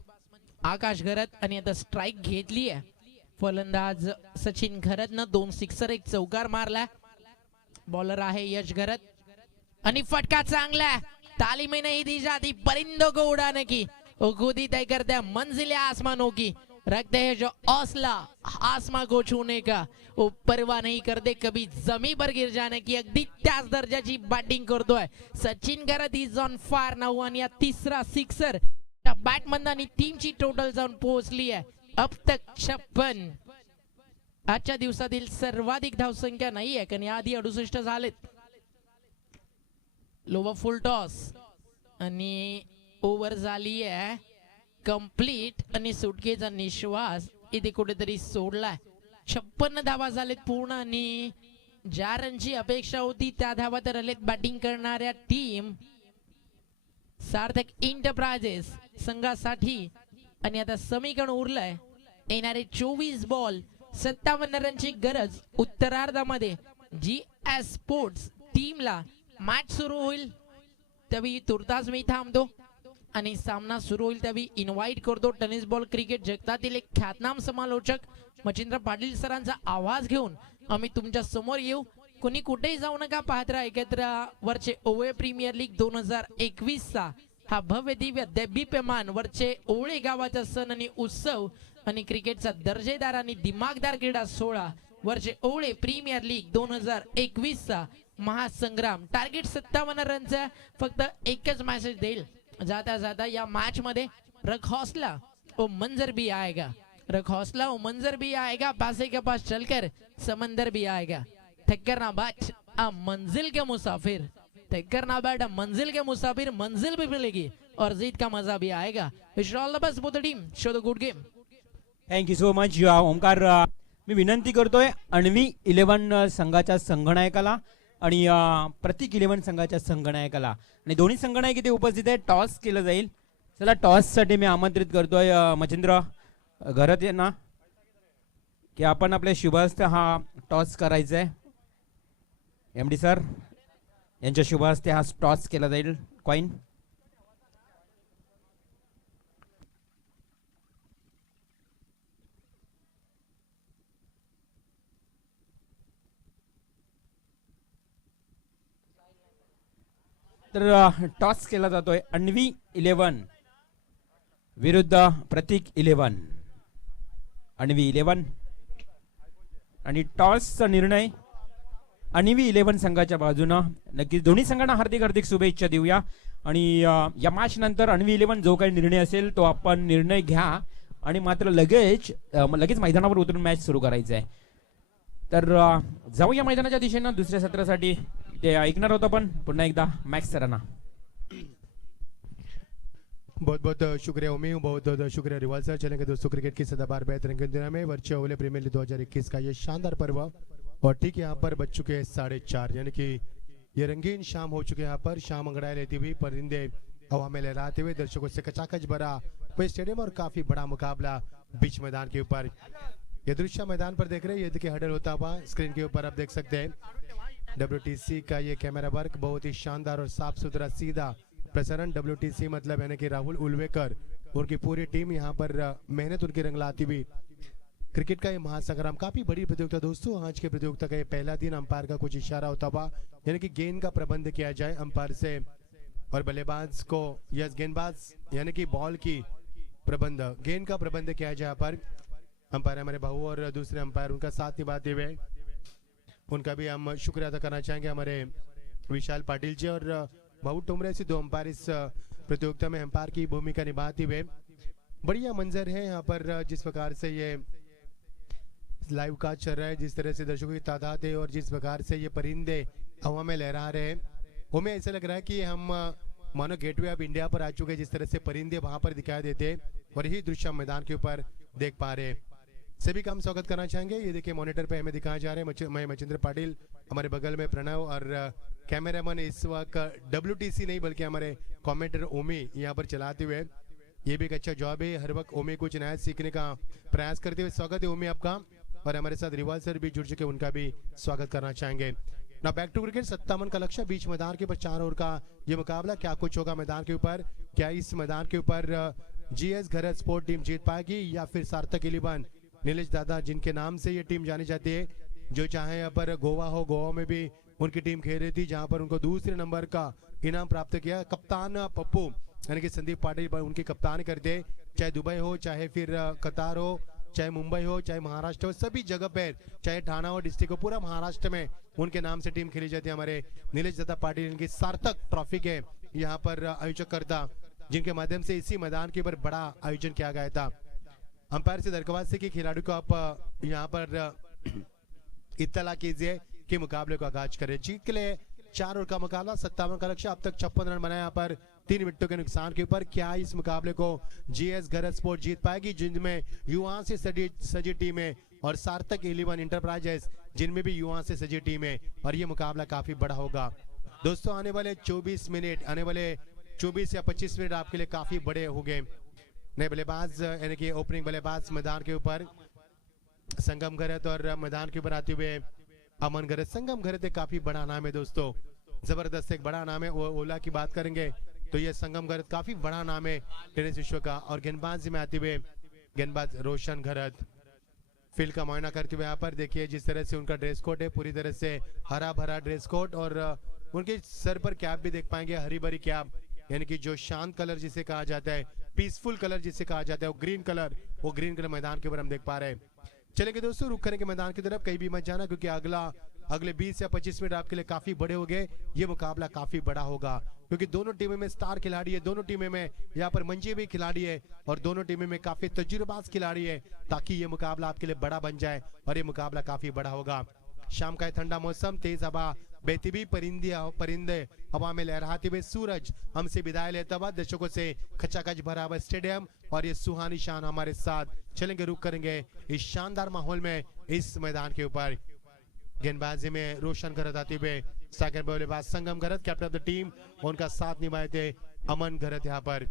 आकाश घरत आणि आता स्ट्राईक घेतली आहे. फलंदाज सचिन घरत न 2 सिक्सर 1 चौकार मारला. बॉलर आहे यश घरत आणि फटका चांगला. ताली में नहीं दी जाती परिंदों को उड़ाने की, वो खुद ही तय करते हैं मंजिल आसमानों की, रखते हैं जो हौसला आसमां को छूने का, वो परवाह नहीं करते कभी जमीन पर गिर जाने की. अगदी त्याच दर्जाची बॅटिंग करतोय सचिन घरत. इज ऑन फायर नाऊ आणि या तिसरा सिक्सर बॅटमन आणि टीमची टोटल जाऊन पोहोचली आहे अब तक 56. आजच्या दिवसातील सर्वाधिक धावसंख्या नाही आहे, कारण याआधी 68 झालेत. लोवर फुल टॉस आणि ओव्हर झाली आहे कंप्लीट आणि सुटकेचा निश्वास इथे कुठेतरी सोडलाय. 56 धावा झालेत पूर्ण आणि ज्या रनची अपेक्षा होती त्या धावा तर आलेत बॅटिंग करणाऱ्या टीम सार्थक एंटरप्राइजेस संघासाठी. आणि आता समीकरण उरलंय येणारे 24 बॉल 57 रनची गरज. उत्तरार्धामध्ये GS स्पोर्ट्स टीमला मॅच सुरू होईल त्यावेळी तुर्तास मी थांबतो आणि सामना सुरू होईल त्यावेळी इन्व्हाइट करतो टेनिस बॉल क्रिकेट जगतातील एक ख्यातनाम समालोचक मच्छिंद्र पाटील सरांचा आवाज घेऊन आम्ही तुमच्या समोर येऊ. कोणी कुठेही जाऊ नका, पाहत राहा एकत्र वरचे ओवे प्रीमियर लीग 2021 चा हा भव्य दिव्य दैदिप्यमान वरचे ओळे गावाचा सण आणि उत्सव आणि क्रिकेटचा दर्जेदार आणि दिमागदार क्रीडा सोहळा वरचे ओळे प्रीमियर लीग 2021 चा महासंग्राम. टार्गेट 57 रनचा. फक्त एकच मेसेज देईल जाता जाता या मॅच मध्ये, रख हौसला ओ मंजर भी आएगा, रख हौसला ओ मंजर भी आएगा, पासे के पास चलकर समंदर भी आएगा. थक्कर ना बाट आ मंजिल के मुसाफिर, थक्कर ना बाट आ मंजिल के मुसाफिर, मंजिल भी मिलेगी और जीत का मजा भी आएगा. Wish all the best for the team, show the good game. Thank you so much Omkar. मी विनंती करतोय अन्वी 11 संघाच्या संघनायकाला आणि प्रतीक 11 संघाच्या संघनायकाला आणि दोन्ही संघनायक इथे उपस्थित आहेत. टॉस केलं जाईल. चला टॉससाठी मी आमंत्रित करतोय मच्छिंद्र घरत यांना की आपण आपल्या शुभहस्ते हा टॉस करायचा आहे. MD सर यांच्या शुभहस्ते हा टॉस केला जाईल. कॉइन तर टॉस केला जातोय. अन्वी 11 विरुद्ध प्रतीक 11. अन्वी 11 आणि टॉसचा निर्णय अन्वी 11 संघाच्या बाजूनं. नक्कीच दोन्ही संघांना हार्दिक हार्दिक शुभेच्छा देऊया आणि या मॅच नंतर अन्वी 11 जो काही निर्णय असेल तो आपण निर्णय घ्या आणि मात्र लगेच मैदानावर उतरून मॅच सुरू करायचं आहे. तर जाऊया मैदानाच्या दिशेनं दुसऱ्या सत्रासाठी. ते ऐकणार होतं पण पुन्हा एकदा मॅक्स सरांना. बहुत बहुत शुक्रिया उमी, बहुत बहुत शुक्रिया रिवाल सर. चलेंगे दोस्तों क्रिकेट की सदाबहार बेहतरीन दुनिया में वर्चुअल ओवल प्रीमियर लीग 2021 का ये शानदार पर्व और ठीक यहाँ पर बज चुके हैं 4:30, यानी कि ये रंगीन शाम हो चुके हैं. यहाँ पर शाम अंगड़ाई लेती हुई परिंदे हवा में लहराते हुए दर्शकों से कचाकच भरा कोई स्टेडियम और काफी बड़ा मुकाबला बीच मैदान के ऊपर. ये दृश्य मैदान पर देख रहे हैं, ये देखिए हडल होता हुआ स्क्रीन के ऊपर आप देख सकते हैं. WTC का ये कैमरा वर्क बहुत ही शानदार और साफ सुथरा सीधा प्रसारण. WTC मतलब यानी कि राहुल उल्वेकर उनकी पूरी टीम यहाँ पर मेहनत उनकी रंग लाती हुई क्रिकेट का ये महासंग्राम काफी बड़ी प्रतियोगिता दोस्तों। आज के प्रतियोगिता का ये पहला दिन अंपायर का कुछ इशारा होता हुआ यानी कि गेंद का प्रबंध किया जाए अंपायर से और बल्लेबाज को यस गेंदबाज यानी कि बॉल की प्रबंध गेंद का प्रबंध किया जाए पर अंपायर हमारे भाऊ और दूसरे अंपायर उनका साथ निभाते हुए उनका भी हम शुक्रिया अदा करना चाहेंगे हमारे विशाल पाटिल जी और भाऊ टुमरे से 2 अंपायर इस प्रतियोगिता में अंपायर की भूमिका निभाते हुए। बढ़िया मंजर है यहाँ पर जिस प्रकार से ये लाइव कास्ट चल रहा है, जिस तरह से दर्शकों की तादाद है और जिस प्रकार से ये परिंदे हवा में लहरा रहे हैं, हमें ऐसा लग रहा है कि हम मानो गेटवे ऑफ इंडिया पर आ चुके हैं। जिस तरह से परिंदे वहां पर दिखाई देते और यही दृश्य हम मैदान के ऊपर देख पा रहे हैं। सभी का हम स्वागत करना चाहेंगे। ये देखिए मॉनिटर पे हमें दिखाया जा रहे हैं मैं मचिंद्र पाटिल, हमारे बगल में प्रणव और कैमरामैन इस वक्त WTC नहीं बल्कि हमारे कमेंटेटर ओमी यहाँ पर चलाते हुए। ये भी एक अच्छा जॉब है, हर वक्त ओमी कुछ नया सीखने का प्रयास करते हुए। स्वागत है ओमी आपका। और हमारे साथ रिवाल सर भी जुड़ चुके, उनका भी स्वागत करना चाहेंगे। ना बैक टू क्रिकेट 57 का लक्ष्य बीच मैदान के ऊपर 4 ओवर का ये मुकाबला। क्या कुछ होगा मैदान के ऊपर, क्या इस मैदान के ऊपर GS घरत स्पोर्ट टीम जीत पाएगी या फिर सार्थक 11 नीलेश दादा जिनके नाम से ये टीम जानी जाती है, जो चाहे यहाँ पर गोवा में भी उनकी टीम खेल रही थी जहां पर उनको दूसरे नंबर का इनाम प्राप्त किया। कप्तान पप्पू यानी कि संदीप पाटिल उनकी कप्तान करते, चाहे दुबई हो, चाहे फिर कतार हो, चाहे मुंबई हो, चाहे महाराष्ट्र हो, सभी जगह पर, चाहे ठाणा हो डिस्ट्रिक्ट हो, पूरा महाराष्ट्र में उनके नाम से टीम खेली जाती है। हमारे नीलेश दत्ता पाटिल इनकी सार्थक ट्रॉफी के यहाँ पर आयोजक करता, जिनके माध्यम से इसी मैदान के ऊपर बड़ा आयोजन किया गया था। अंपायर से दरख्वास्त है कि खिलाड़ी को आप यहाँ पर इत्तला कीजिए कि मुकाबले को आगाज करें। जीत के लिए 4 ओवर का मुकाबला, 57 का लक्ष्य। अब तक 56 रन बनाए यहाँ पर 3 विकेटों के नुकसान के ऊपर। क्या इस मुकाबले को GS घरत स्पोर्ट जीत पाएगी, जिनमें युवा से सजी टीम है, और सार्थक 11 इंटरप्राइजेस जिनमें भी युवा से सजी टीम है, और ये मुकाबला काफी बड़ा होगा दोस्तों। आने वाले 24 मिनट, आने वाले 24 या 25 मिनट आपके लिए काफी बड़े हो गए। नए बल्लेबाज यानी कि ओपनिंग बल्लेबाज मैदान के ऊपर संगम घरत और मैदान के ऊपर आते हुए अमन घरत। संगम घरत एक काफी बड़ा नाम है दोस्तों, जबरदस्त एक बड़ा नाम है। ओला की बात करेंगे तो ये संगम घरत काफी बड़ा नाम है टेनिस विश्व का। और गेंदबाजी में आते हुए गेंदबाज रोशन घरत फील्ड का मुआयना करते हुए यहाँ पर देखिए जिस तरह से उनका ड्रेस कोड है, पूरी तरह से हरा भरा ड्रेस कोड, और उनके सर पर कैप भी देख पाएंगे, हरी भरी कैप, यानी कि जो शांत कलर जिसे कहा जाता है, पीसफुल कलर जिसे कहा जाता है, वो ग्रीन कलर मैदान के ऊपर हम देख पा रहे हैं। चलेंगे दोस्तों, रुक करेंगे मैदान की तरफ, कहीं भी मत जाना, क्योंकि अगले 20 या 25 मिनट आपके लिए काफी बड़े हो गए। ये मुकाबला काफी बड़ा होगा क्योंकि दोनों टीमों में स्टार खिलाड़ी है, दोनों टीमों में यहाँ पर मंजी भी खिलाड़ी है, और दोनों टीमों में काफी तजुर्बाज खिलाड़ी है, ताकि ये मुकाबला आपके लिए बड़ा बन जाए और ये मुकाबला काफी बड़ा होगा। शाम का ठंडा मौसम, तेज हवा बहती हुई, परिंदे हवा में लहराते हुए, सूरज हमसे विदाई लेता हुआ, दर्शकों से खचाखच भरा हुआ स्टेडियम, और ये सुहानी शान हमारे साथ। चलेंगे, रुक करेंगे इस शानदार माहौल में इस मैदान के ऊपर। गेंदबाजी में रोशन घरत आते हुए, सेकंड बल्लेबाज संगम घरत, कैप्टन ऑफ द टीम, उनका साथ निभाए थे अमन घरत। यहाँ पर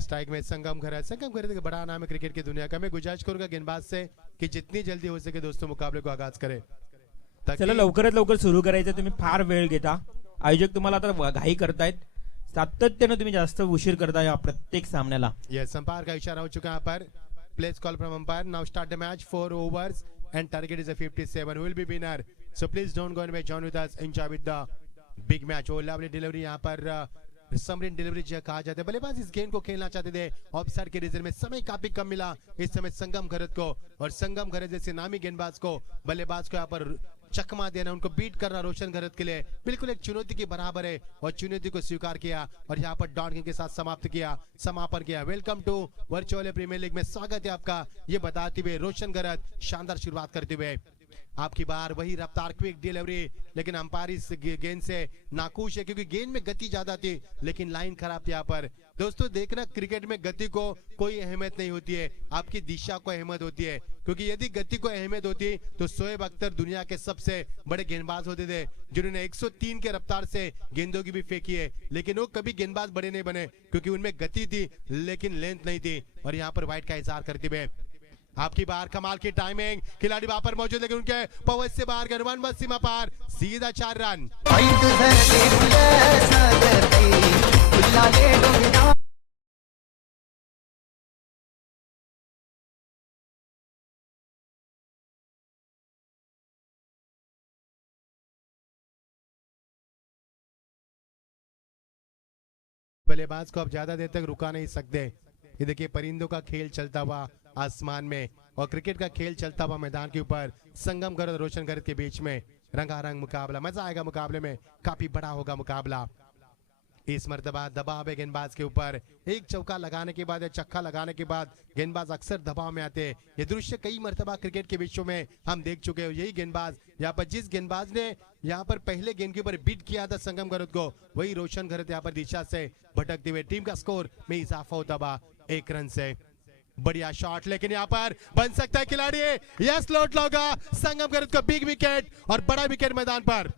स्ट्राइक में संगम घरत एक बड़ा नाम है क्रिकेट की दुनिया का। मैं गुजारिश करूंगा गेंदबाज से कि जितनी जल्दी हो सके दोस्तों मुकाबले को आगाज करें। चला लवकरात लवकर सुरू करायचं, तुम्ही फार वेळ घेता, आयोजक तुम्हाला आता घाई करतायत, सातत्याने तुम्ही जास्त उशीर करताय या प्रत्येक सामन्याला। यस, अंपायर का इशारा हो चुका है यहाँ पर। Place call from umpire, now start the match, 4 overs and target is a 57, who will be winner, so please don't go anywhere, join with us, enjoy with the big match। और lovely delivery यहाँ पर समरिन delivery कहा जाता है। बल्लेबाज इस गेंद को खेलना चाहते थे, ऑफसाइड के रीजन में समय काफी कम मिला इस समय संगम घरत को, और संगम घरत जैसे नामी गेंदबाज को, बल्लेबाज को यहाँ पर चकमा देना, उनको बीट करना रोशन घरत के लिए बिल्कुल एक चुनौती के बराबर है, और चुनौती को स्वीकार किया और यहाँ पर डॉट के साथ समापन किया। Welcome to virtual premier league में स्वागत है आपका, ये बताते हुए रोशन घरत शानदार शुरुआत करते हुए। आपकी बार वही रफ्तार, क्विक डिलीवरी, लेकिन अंपायर इस गेंद से नाखुश है क्योंकि गेंद में गति ज्यादा थी लेकिन लाइन खराब थी। यहाँ पर दोस्तों देखना, क्रिकेट में गति को कोई अहमियत नहीं होती है, आपकी दिशा को अहमियत होती है, क्योंकि यदि गति को अहमियत होती तो शोएब अख्तर दुनिया के सबसे बड़े गेंदबाज होते थे, जिन्होंने 103 के रफ्तार से गेंदों की भी फेंकी है, लेकिन वो कभी गेंदबाज बड़े नहीं बने क्योंकि उनमें गति थी लेकिन लेंथ नहीं थी। और यहाँ पर वाइड का इजहार करते हुए आपकी बार, कमाल की टाइमिंग, खिलाड़ी वहां पर मौजूद लेकिन उनके पवच से बाहर गए, 1 बस सीमा पार, सीधा 4 रन। बल्लेबाज को अब ज्यादा देर तक रुका नहीं सकते। ये देखिए परिंदों का खेल चलता हुआ आसमान में और क्रिकेट का खेल चलता हुआ मैदान के ऊपर, संगम गरज और रोशन गरज के बीच में रंगारंग मुकाबला, मजा आएगा मुकाबले में, काफी बड़ा होगा मुकाबला। इस मर्तबा दबाव है गेंदबाज के ऊपर, एक चौका लगाने के बाद या छक्का लगाने के बाद गेंदबाज अक्सर दबाव में आते हैं। ये दृश्य कई मर्तबा क्रिकेट के विश्व में हम देख चुके हैं। यही गेंदबाज यहाँ पर, जिस गेंदबाज ने यहाँ पर पहले गेंद के ऊपर बीट किया था संगम गरज को, वही रोशन गरज यहाँ पर दिशा से भटकते हुए टीम का स्कोर में इजाफा होता हुआ 1 रन से। बढ़िया शॉट, लेकिन यहाँ पर बन सकता है खिलाड़ी, यस लौट लगा संगम गरज को बिग विकेट और बड़ा विकेट मैदान पर।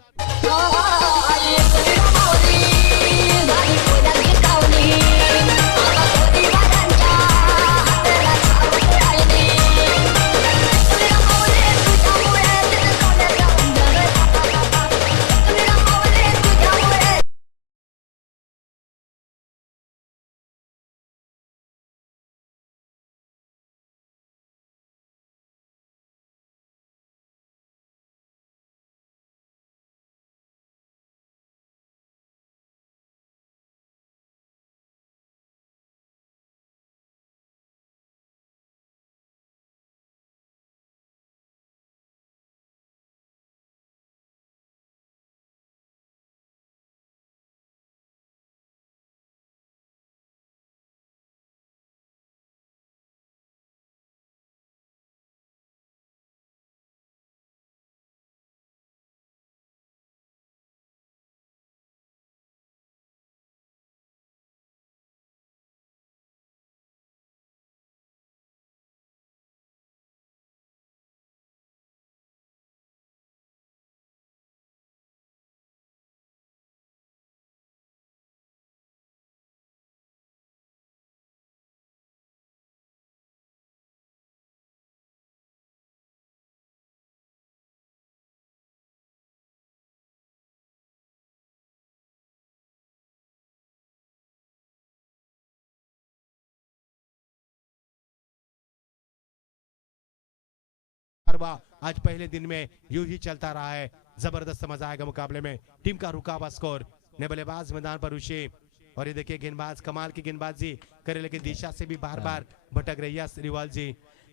आज पहले दिन में यूं ही चलता रहा है, जबरदस्त मजा आएगा मुकाबले में। टीम का रुका हुआ स्कोर ने बल्लेबाज मैदान पर ऋषि, और ये देखिए गेंदबाज कमाल की गेंदबाजी करे, लेकिन दिशा से भी बार बार भटक रही है रिवाल जी।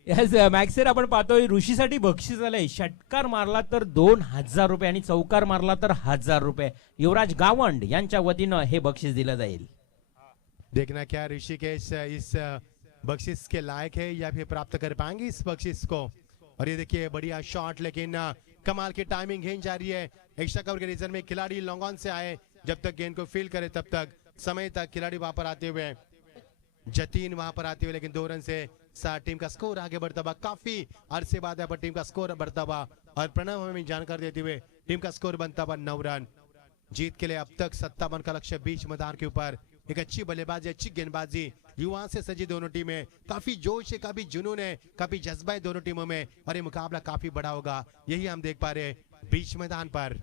यस मॅक्सर, आपण पाहतोय ऋषीसाठी बक्षीस आलंय, षटकार मारला तर 2000 रुपये आणि चौकार मारला तर 1000 रुपये युवराज गावंड यांच्या वतीनं हे बक्षीस दिलं जाईल। देखना क्या ऋषिकेश इस बख्शिश के लायक है या फिर प्राप्त कर पाएंगे इस बख्शिश को। और ये देखिए बढ़िया शॉट, लेकिन कमाल की टाइमिंग गेंद जा रही है। एक्स्ट्रा कवर के रीजन में खिलाड़ी लॉन्ग ऑन से आए, जब तक गेंद को फील करे तब तक समय तक खिलाड़ी वहां पर आते हुए, जतीन वहां पर आते हुए, लेकिन 2 रन से टीम का स्कोर आगे बढ़ता हुआ, काफी अरसे बाद यहाँ पर टीम का स्कोर बढ़ता हुआ। और प्रणव हमें जानकारी देते हुए टीम का स्कोर बनता हुआ 9 रन। जीत के लिए अब तक 57 का लक्ष्य बीच मैदान के ऊपर। एक अच्छी बल्लेबाजी, अच्छी गेंदबाजी, युवा से सजी दोनों टीमें, काफी जोश है, काफी जुनून है, काफी जज्बा है दोनों टीमों में, और ये मुकाबला काफी बड़ा होगा, यही हम देख पा रहे बीच मैदान पर।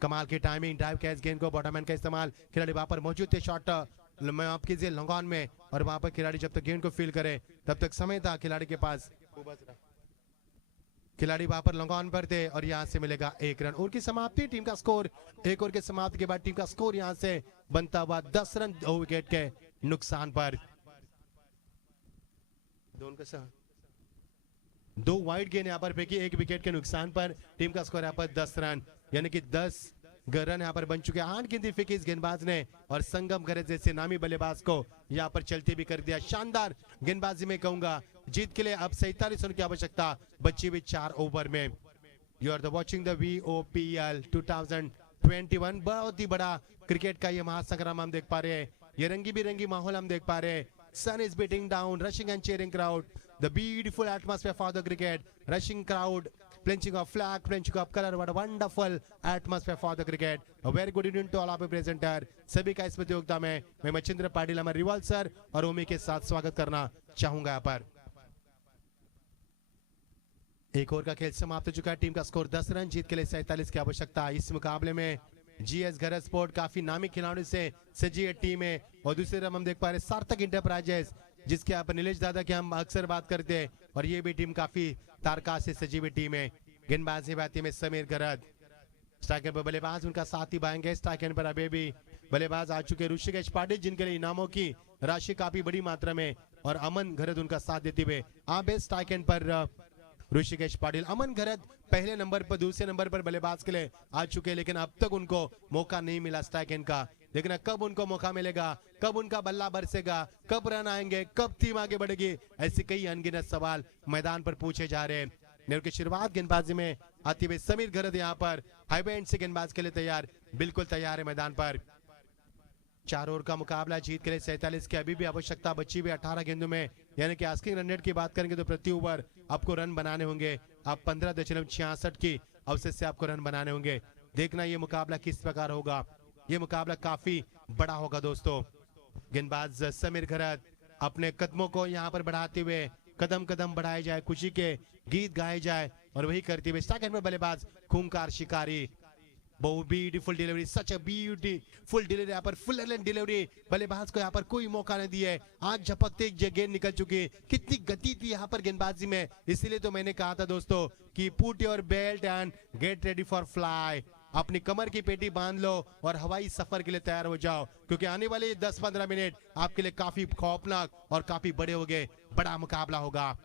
कमाल की टाइमिंग, ड्राइव कैच गेंद को बॉटमैन का इस्तेमाल, खिलाड़ी वहां पर मौजूद थे, शॉट माफ कीजिए लॉन्ग ऑन में, और वहां पर खिलाड़ी जब तक गेंद को फील करे तब तक समय था खिलाड़ी के पास। खिलाड़ी वहां पर लॉन्ग ऑन पर थे और यहां से मिलेगा 1 रन। ओवर की समाप्ति, टीम का स्कोर 1 ओवर के समाप्ति के बाद टीम का स्कोर यहां से बनता हुआ 10 रन 2 विकेट के नुकसान पर। 2 वाइड गेंद यहां पर फेंकी 1 विकेट के नुकसान पर। टीम का स्कोर यहां पर 10 रन, यानी कि 10 रन यहाँ पर बन चुके हैं। 8 गेंदें फेंकी इस गेंदबाज ने और संगम गरज जैसे नामी बल्लेबाज को यहाँ पर चलते भी कर दिया। शानदार गेंदबाजी में कहूंगा। जीत के लिए अब 47 रन की आवश्यकता बची हुई 4 ओवर में। You are the watching the VOPL 2021। बहुत ही बड़ा क्रिकेट का ये महासंग्राम हम देख पा रहे हैं। ये रंगी बिरंगी माहौल हम देख पा रहे हैं। Sun is beating down, rushing and cheering crowd. The beautiful atmosphere for the cricket. Rushing crowd, plenching of flag, plenching of color. What a wonderful atmosphere for the cricket. A very good evening to all of you presenter. सभी का इस प्रतियोगिता में मैं मच्छिंद्र पाटिल, हमारे Rewal sir और ओमी के साथ स्वागत करना चाहूंगा यहाँ पर। एक ओवर का खेल समाप्त हो चुका है। टीम का स्कोर 10 रन, जीत के लिए 47 की आवश्यकता। इस मुकाबले में जीएस घर स्पोर्ट काफी नामी खिलाड़ियों से सजी है टीम है। और दूसरी तरफ हम देख पा रहे हैं सार्थक इंटरप्राइजेस, जिसके यहाँ पर नीलेश दादा की हम अक्सर बात करते हैं, और ये भी टीम काफी तारका से सजी हुई टीम है। गेंदबाजी बाती में समीर गरद, स्ट्राइकर पर बल्लेबाज उनका साथ ही बाएंगे। स्ट्राइकर पर अभी भी बल्लेबाज आ चुके ऋषिकेश पाटिल, जिनके लिए इनामों की राशि काफी बड़ी मात्रा में, और अमन घरत उनका साथ देते हुए आबे स्ट्राइकर पर ऋषिकेश पाटिल। अमन घरत पहले नंबर पर, दूसरे नंबर पर बल्लेबाज के लिए आ चुके, लेकिन अब तक उनको मौका नहीं मिला स्ट्राइकर का। लेकिन कब उनको मौका मिलेगा, कब उनका बल्ला बरसेगा, कब रन आएंगे, कब टीम आगे बढ़ेगी, ऐसे कई अनगिनत सवाल मैदान पर पूछे जा रहे हैं। नेहरू की शुरुआत गेंदबाजी में आते हुए समीर गरद यहाँ पर हाई बैंड से गेंदबाज के लिए तैयार, बिल्कुल तैयार है मैदान पर। 4 ओवर का मुकाबला जीत के लिए 47 की अभी भी आवश्यकता बची हुई 18 गेंदों में, यानी कि आस्किंग रन रेट की बात करेंगे तो प्रति ओवर आपको रन बनाने होंगे। आप 15.66 की अवसर से आपको रन बनाने होंगे। देखना ये मुकाबला किस प्रकार होगा, ये मुकाबला काफी बड़ा होगा दोस्तों। गेंदबाज समीर गरद अपने कदमों को यहाँ पर बढ़ाते हुए, कदम कदम बढ़ाए जाए, खुशी के गीत गाए जाए, और वही करते हुए स्ट्राइकर में बल्लेबाज खूंखार शिकारी। बहुत beautiful delivery, such a beautiful delivery, यहाँ पर फुल एंड डिलीवरी, बल्लेबाज को यहाँ पर कोई मौका नहीं दिया है। आज झपकते गेंद निकल चुकी है, कितनी गति थी यहाँ पर गेंदबाजी में। इसीलिए तो मैंने कहा था दोस्तों कि put your belt end get ready for fly, अपनी कमर की पेटी बांध लो और हवाई सफर के लिए तैयार हो जाओ, क्योंकि आने वाले 10-15 मिनट आपके लिए काफी खौफनाक और काफी बड़े हो गए, बड़ा मुकाबला होगा।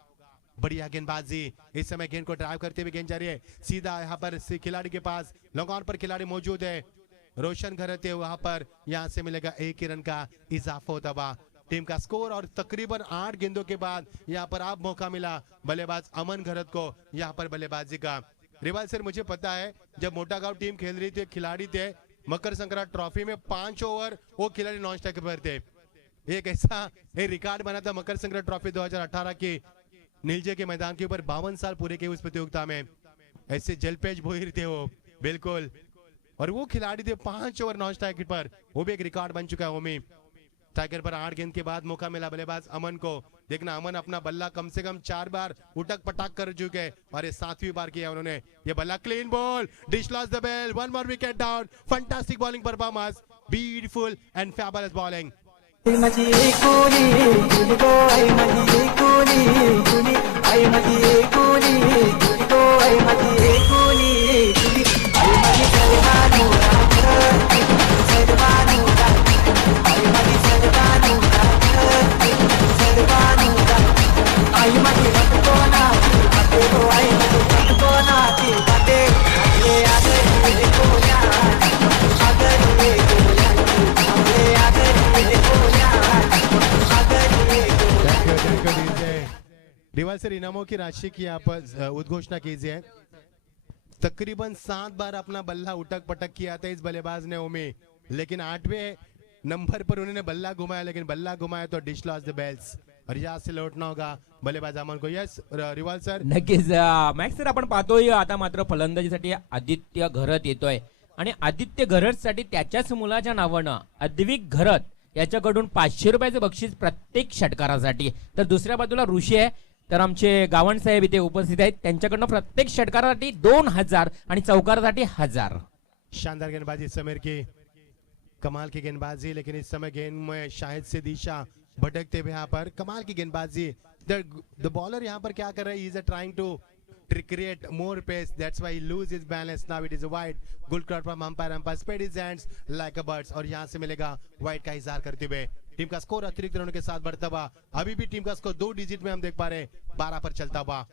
बढ़िया गेंदबाजी, इस समय गेंद को ड्राइव करते हुए गेंद जा रही है सीधा यहाँ पर खिलाड़ी के पास, लॉन्ग ऑन पर खिलाड़ी मौजूद है रोशन घरत है वहां पर, यहाँ से मिलेगा 1 ही रन का इजाफा होता हुआ टीम का स्कोर। और तकरीबन 8 गेंदों के बाद यहाँ पर आप मौका मिला बल्लेबाज अमन घरत को यहाँ पर बल्लेबाजी का। रिवाल सर, मुझे पता है जब मोटा गांव टीम खेल रही थी, खिलाड़ी थे मकर संक्रांति ट्रॉफी में 5 ओवर वो खिलाड़ी नॉन स्ट्राइकर पर थे। एक ऐसा रिकॉर्ड बना था मकर संक्रांति ट्रॉफी 2018 की, नीलजे के मैदान के ऊपर 52 साल पूरे किए उस प्रतियोगिता में। ऐसे जलपेज भोईर थे वो, बिल्कुल, और वो खिलाड़ी थे 5 ओवर नॉन स्ट्राइकर पर, वो भी एक रिकॉर्ड बन चुका है। ओमी स्ट्राइकर पर 8 गेंद के बाद मौका मिला बल्लेबाज अमन को। देखना अमन अपना बल्ला कम से कम 4 बार उटक पटाक कर चुके, और ये 7वीं बार किया उन्होंने ये बल्ला। Clean ball, dish loss the bail, 1 more wicket down, fantastic bowling performance, beautiful and fabulous bowling. Riwal sir, इनामों की राशि की आप उद्घोषणा कीजिए। तकरीबन 7 बार अपना बल्ला उटक पटक किया था इस बल्लेबाज ने ओमी, लेकिन 8वें नंबर पर उन्होंने बल्ला घुमाया, लेकिन बल्ला घुमाया तो डिश लॉस द बेल्स, और यहाँ से लौटना होगा बल्लेबाज अमन को। यस रिवाल सर, नक्कीच मॅक्स सर, आपण पाहतोय आता मात्र फलंदाजीसाठी आदित्य घरत येतोय, आणि आदित्य घरत साठी त्याच्याच मुलाच्या नावानं अद्विक घरत याच्याकडून 500 रुपयाचे बक्षीस प्रत्येक षटकारासाठी। तर दुसऱ्या बाजूला ऋषी आहे, तर आमचे गावण साहेब इथे उपस्थित आहेत, त्यांच्याकडनं प्रत्येक षटकारासाठी 2000 आणि चौकारासाठी 1000। शानदार गेंदबाजी समीर की, कमाल की गेंदबाजी, लेकिन इस समय गेंद में शायद से दिशा भटकते हुए यहाँ पर कमाल की गेंदबाजी। द बॉलर यहाँ पर क्या कर रहा है, is trying to create more pace, that's why he lose his balance. Now it is a wide, good crowd from umpire spread his hands like a birds, और यहाँ से मिलेगा वाइड का इजहार करते हुए टीम का स्कोर अतिरिक्त रनों के साथ बढ़ता हुआ। अभी भी टीम का स्कोर 2 डिजिट में हम देख पा रहे हैं, 12 पर चलता हुआ।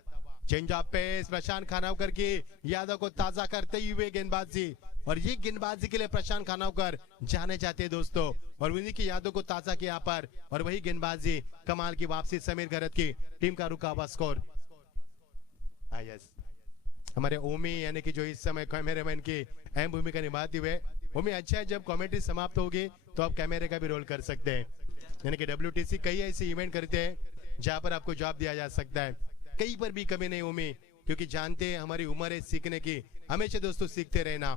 चेंज ऑफ पेस, प्रशांत खानावकर की यादव को ताजा करते हुए गेंदबाजी, और ये गेंदबाजी के लिए प्रशांत खानावकर जाने जाते हैं दोस्तों, और उन्हीं की यादों को ताजा किया यहाँ पर, और वही गेंदबाजी कमाल की वापसी समीर गरत की। टीम का रुका हुआ स्कोर। यस, हमारे ओमी यानी कि जो इस समय कैमरामैन की अहम भूमिका निभाते हुए। ओमी, अच्छा है जब कमेंट्री समाप्त होगी तो आप कैमरे का भी रोल कर सकते हैं, यानी कि WTC कई ऐसे इवेंट करते हैं जहां पर आपको जॉब दिया जा सकता है, कहीं पर भी कमी नहीं ओमी, क्योंकि जानते हैं हमारी उम्र है सीखने की, हमेशा दोस्तों सीखते रहना।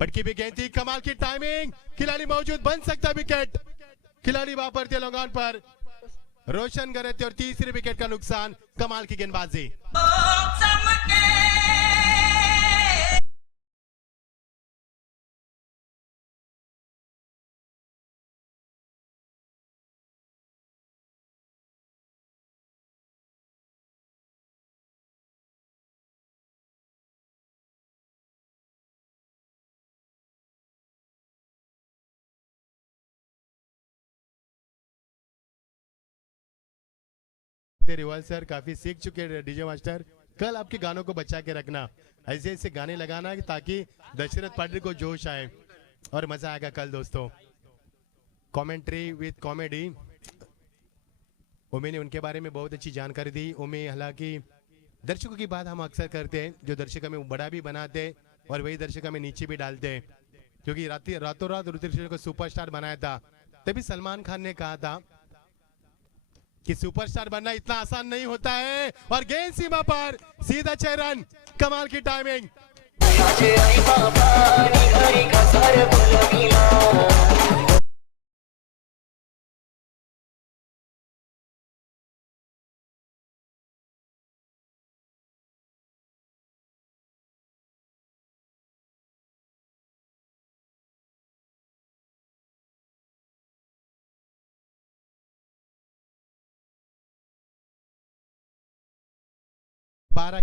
पटकी भी गेंद थी, कमाल की टाइमिंग, खिलाड़ी मौजूद, बन सकता विकेट, खिलाड़ी वापरते लॉन्ग ऑन पर रोशन गरत, और तीसरे विकेट का नुकसान, कमाल की गेंदबाजी। रिवाल सर काफी सीख चुके हैं डीजे मास्टर। कल आपके गानों को बचा के रखना, ऐसे ऐसे गाने लगाना ताकि दशरथ पाटिल को जोश आए और मजा आएगा कल दोस्तों। कमेंट्री विद कॉमेडी, उमे ने उनके बारे में बहुत अच्छी जानकारी दी। उमे हालांकि दर्शकों की बात हम अक्सर करते हैं, जो दर्शक हमें बड़ा भी बनाते और वही दर्शक हमें नीचे भी डालते, क्योंकि रातों रात ऋतिक रोशन को सुपरस्टार बनाया था। तभी सलमान खान ने कहा था कि सुपरस्टार बनना इतना आसान नहीं होता है, और गेंद सीमा पर सीधा 6 रन, कमाल की टाइमिंग। बारह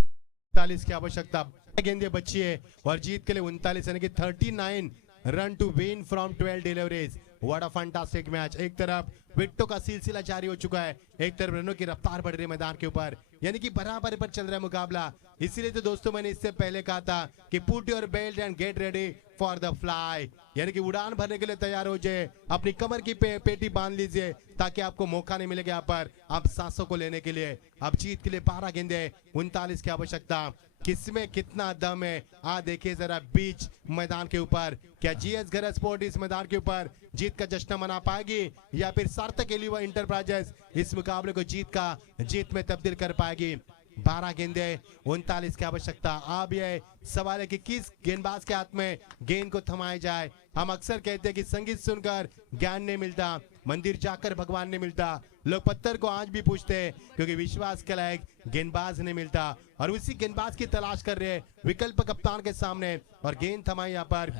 39 की आवश्यकता, गेंदे बची है और जीत के लिए 39 यानी कि 39 run to win from 12 deliveries. What a fantastic match. एक तरफ विकेटों का सिलसिला जारी हो चुका है, एक तरफ रनों की रफ्तार बढ़ रही है मैदान के ऊपर, यानी कि बराबर पर चल रहा है मुकाबला। इसीलिए तो दोस्तों मैंने इससे पहले कहा था कि put your belt end get ready for the fly, यानी कि उड़ान भरने के लिए तैयार हो जाए, अपनी कमर की पेटी बांध लीजिए ताकि आपको मौका नहीं मिलेगा यहाँ पर आप सांसों को लेने के लिए। अब जीत के लिए 12 गेंदे, 39 की आवश्यकता। किसमें कितना दम है आ देखिए जरा बीच मैदान के ऊपर। क्या जीएस घर स्पोर्ट इस मैदान के ऊपर जीत का जश्न मना पाएगी या फिर सार्थक एलिवा इंटरप्राइजेस इस मुकाबले को जीत में तब्दील कर पाएगी। 12 गेंदे, 39 की आवश्यकता। अब यह सवाल है कि किस गेंदबाज के हाथ में गेंद को थमाया जाए। हम अक्सर कहते हैं कि संगीत सुनकर ज्ञान नहीं मिलता, मंदिर जाकर भगवान नहीं मिलता। लोग पत्थर को आज भी पूछते हैं क्योंकि विश्वास के लायक गेंदबाज नहीं मिलता, और उसी गेंदबाज की तलाश कर रहे हैं विकल्प कप्तान के सामने, और गेंद थमाई यहाँ पर।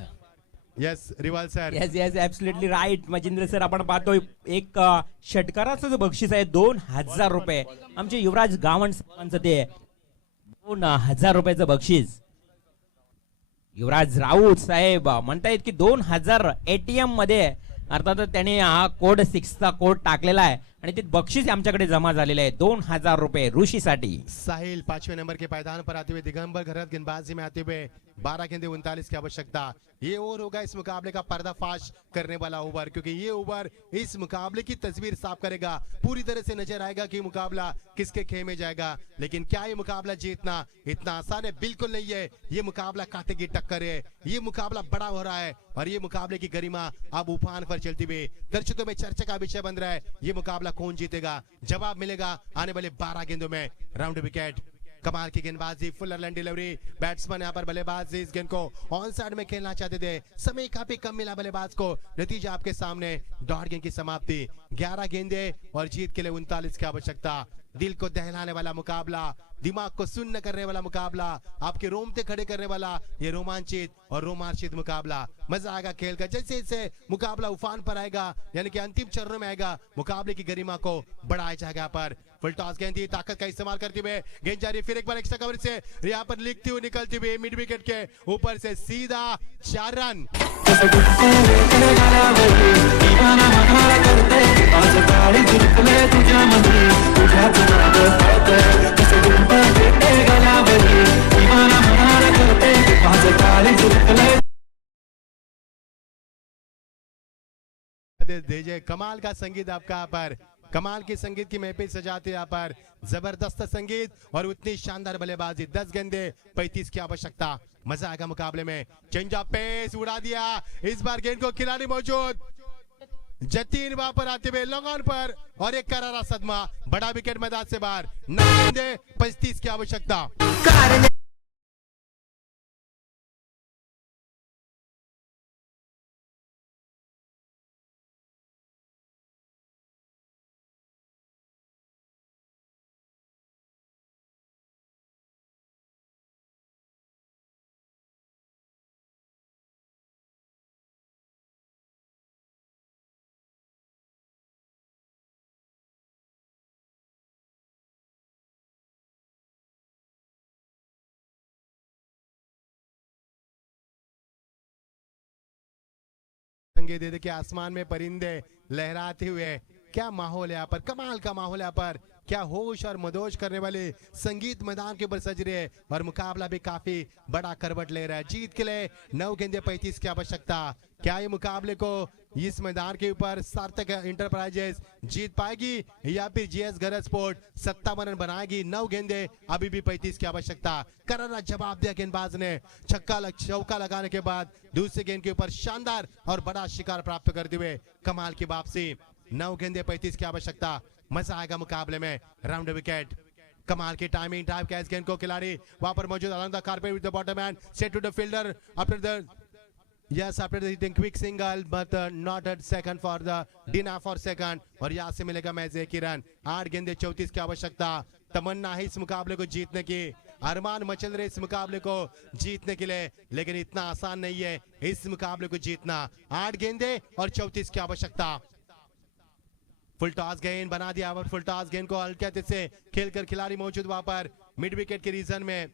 Yes Riwal sir, yes absolutely right Machindra sir. आपण पाहतोय एक षटकाराचं जो बक्षीस आहे 2000 रुपये, आमचे युवराज गावंड साहेबांचं ते 2000 रुपयाचं बक्षीस. युवराज राऊत साहेब म्हणतायत की 2000 ATM मध्ये, अर्थात त्यांनी हा कोड 6 चा कोड टाकलेला आहे आणि ते बक्षीस आमच्याकडे जमा झालेले आहे 2000 रुपये ऋषीसाठी. साहिल 5वें नंबर के पायदान पर आते हुए, दिगंबर घरत गेंदबाजी में आते हुए 12 गेंदे 39 की आवश्यकता। ये ओवर होगा इस मुकाबले का पर्दाफाश करने वाला ओवर, क्योंकि ये ओवर इस मुकाबले की तस्वीर साफ करेगा। पूरी तरह से नजर आएगा कि मुकाबला किसके खेमे जाएगा। लेकिन क्या ये मुकाबला जीतना इतना आसान है? बिल्कुल नहीं है। ये मुकाबला कांटे की टक्कर है, ये मुकाबला बड़ा हो रहा है और ये मुकाबले की गरिमा अब उफान पर चलती हुई दर्शकों में चर्चा का विषय बन रहा है। ये मुकाबला कौन जीतेगा, जवाब मिलेगा आने वाले 12 गेंदों में। राउंड विकेट, कमाल की गेंदबाजी, फुल लैंड डिलीवरी। बैट्समैन यहाँ पर बल्लेबाज इस गेंद को ऑन साइड में खेलना चाहते थे, समय काफी कम मिला बल्लेबाज को। नतीजा आपके सामने, डॉट गेंद की समाप्ति। 11 गेंदे और जीत के लिए 39 की आवश्यकता। दिल को दहलाने वाला मुकाबला, दिमाग को सुन्न करने वाला मुकाबला, आपके रोमते खड़े करने वाला ये रोमांचित और रोमांचित मुकाबला। मजा आएगा खेल का। जैसे जैसे मुकाबला उफान पर आएगा, यानी कि अंतिम चरणों में आएगा, मुकाबले की गरिमा को बढ़ाया जाएगा। पर फुल टॉस गेंद थी, ताकत का इस्तेमाल करते हुए गेंद जारी, फिर एक बार एक्स्ट्रा कवर से यहाँ पर लिखती हुई निकलती हुई मिड विकेट के ऊपर से सीधा 4 रन। दीजिए कमाल का संगीत आपका पर, कमाल की संगीत की महफिल सजाते यहाँ पर, जबरदस्त संगीत और उतनी शानदार बल्लेबाजी। 10 गेंदे 35 की आवश्यकता। मजा आएगा मुकाबले में। चेंज ऑफ पेस उड़ा दिया, इस बार गेंद को खिलाड़ी मौजूद। जतीन वहां पर आते हुए लॉन्ग ऑन पर और एक करारा सदमा, बड़ा विकेट मैदान से बाहर। 9 गेंदे 35 की आवश्यकता। संगीत दे के आसमान में परिंदे लहराते हुए, क्या माहौल है यहाँ पर, कमाल का माहौल यहाँ पर। क्या होश और मदोश करने वाले संगीत मैदान के ऊपर सज रहे हैं और मुकाबला भी काफी बड़ा करवट ले रहा है। जीत के लिए 9 गेंदे 35 की आवश्यकता। क्या ये मुकाबले को इस मैदान के ऊपर सार्थक इंटरप्राइजेस जीत पाएगी या फिर जीएस गरज स्पोर्ट 57 बनाएगी? 9 गेंदे अभी भी 35 की आवश्यकता। करारा जवाब दिया गेंदबाज ने, चौका लगाने के बाद दूसरे गेंद के ऊपर शानदार और बड़ा शिकार प्राप्त करते हुए कमाल की वापसी। 9 गेंदे 35 की आवश्यकता। मजा आएगा मुकाबले में। राउंड विकेट, कमाल की टाइमिंग टाइप का इस गेंद को खिलाड़ी वहां पर मौजूद along the carpet with the bottom man set to the fielder after the hitting quick single but not at second for the Dina for second और यहाँ से मिलेगा मैच 1 ही रन। 8 गेंदे 34 की आवश्यकता। तमन्ना है इस मुकाबले को जीतने की, अरमान मचल रहे इस मुकाबले को जीतने के लिए, लेकिन इतना आसान नहीं है इस मुकाबले को जीतना। 8 गेंदे और 34 की आवश्यकता। फुल टॉस गेंद बना दिया और फुल टॉस गेंद को हल्के से खेलकर खिलाड़ी मौजूद वहां पर मिड विकेट के रीजन में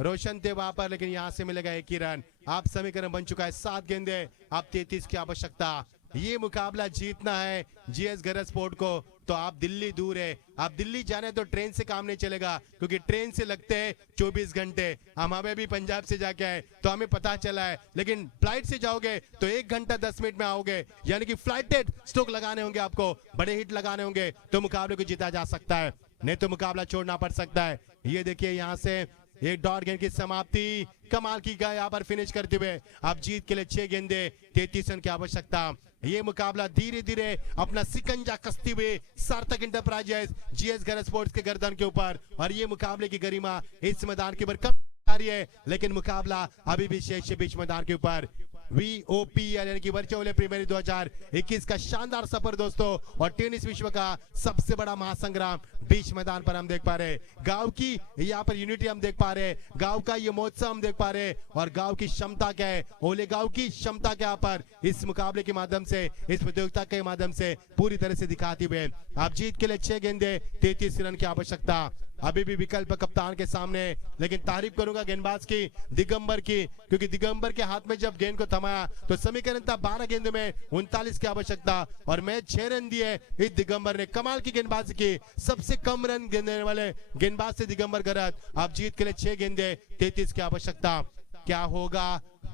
रोशन थे वहां पर, लेकिन यहां से मिलेगा 1 ही रन। आप समीकरण बन चुका है 7 गेंदे अब 33 की आवश्यकता। ये मुकाबला जीतना है जीएस गरज स्पोर्ट को तो आप दिल्ली दूर है, आप दिल्ली जाने तो ट्रेन से काम नहीं चलेगा क्योंकि ट्रेन से लगते हैं 24 घंटे। हम हमें भी पंजाब से जाके आए तो हमें पता चला है, लेकिन फ्लाइट से जाओगे तो 1 घंटा 10 मिनट में आओगे, यानी कि फ्लाइटेड स्ट्रोक लगाने होंगे, आपको बड़े हिट लगाने होंगे तो मुकाबले को जीता जा सकता है, नहीं तो मुकाबला छोड़ना पड़ सकता है। ये देखिए यहाँ से एक डॉट गेंद की समाप्ति, कमाल की गया यहाँ पर फिनिश करते हुए आप जीत के लिए 6 गेंदे 33 रन की आवश्यकता। ये मुकाबला धीरे धीरे अपना सिकंजा कसते हुए सार्थक इंटरप्राइजेस जीएस गरज स्पोर्ट्स के गर्दन के ऊपर, और ये मुकाबले की गरिमा इस मैदान के ऊपर कम आ रही है, लेकिन मुकाबला अभी भी शेष बीच मैदान के ऊपर। VOPL यानी कि वर्चुअल प्रीमियर 2021 का शानदार सफर दोस्तों, और टेनिस विश्व का सबसे बड़ा महासंग्राम बीच मैदान पर हम देख पा रहे हैं। गांव की यहाँ पर यूनिटी हम देख पा रहे हैं, गांव का ये महोत्सव हम देख पा रहे हैं, और गांव की क्षमता क्या है, ओले गांव की क्षमता क्या पर इस मुकाबले के माध्यम से, इस प्रतियोगिता के माध्यम से पूरी तरह से दिखाती हुए आप जीत के लिए 6 गेंदे 33 रन की आवश्यकता। अभी भी विकल्प कप्तान के सामने, लेकिन तारीफ करूंगा गेंदबाज की, दिगंबर की, क्योंकि दिगंबर के हाथ में जब गेंद को थमाया तो समीकरण था 12 गेंद में 39 की आवश्यकता और मैच 6 रन दिए इस दिगंबर ने। कमाल की गेंदबाजी की, सबसे कम रन देने वाले गेंदबाज से दिगंबर गरज। आप जीत के लिए 6 गेंदे 33 की आवश्यकता। क्या होगा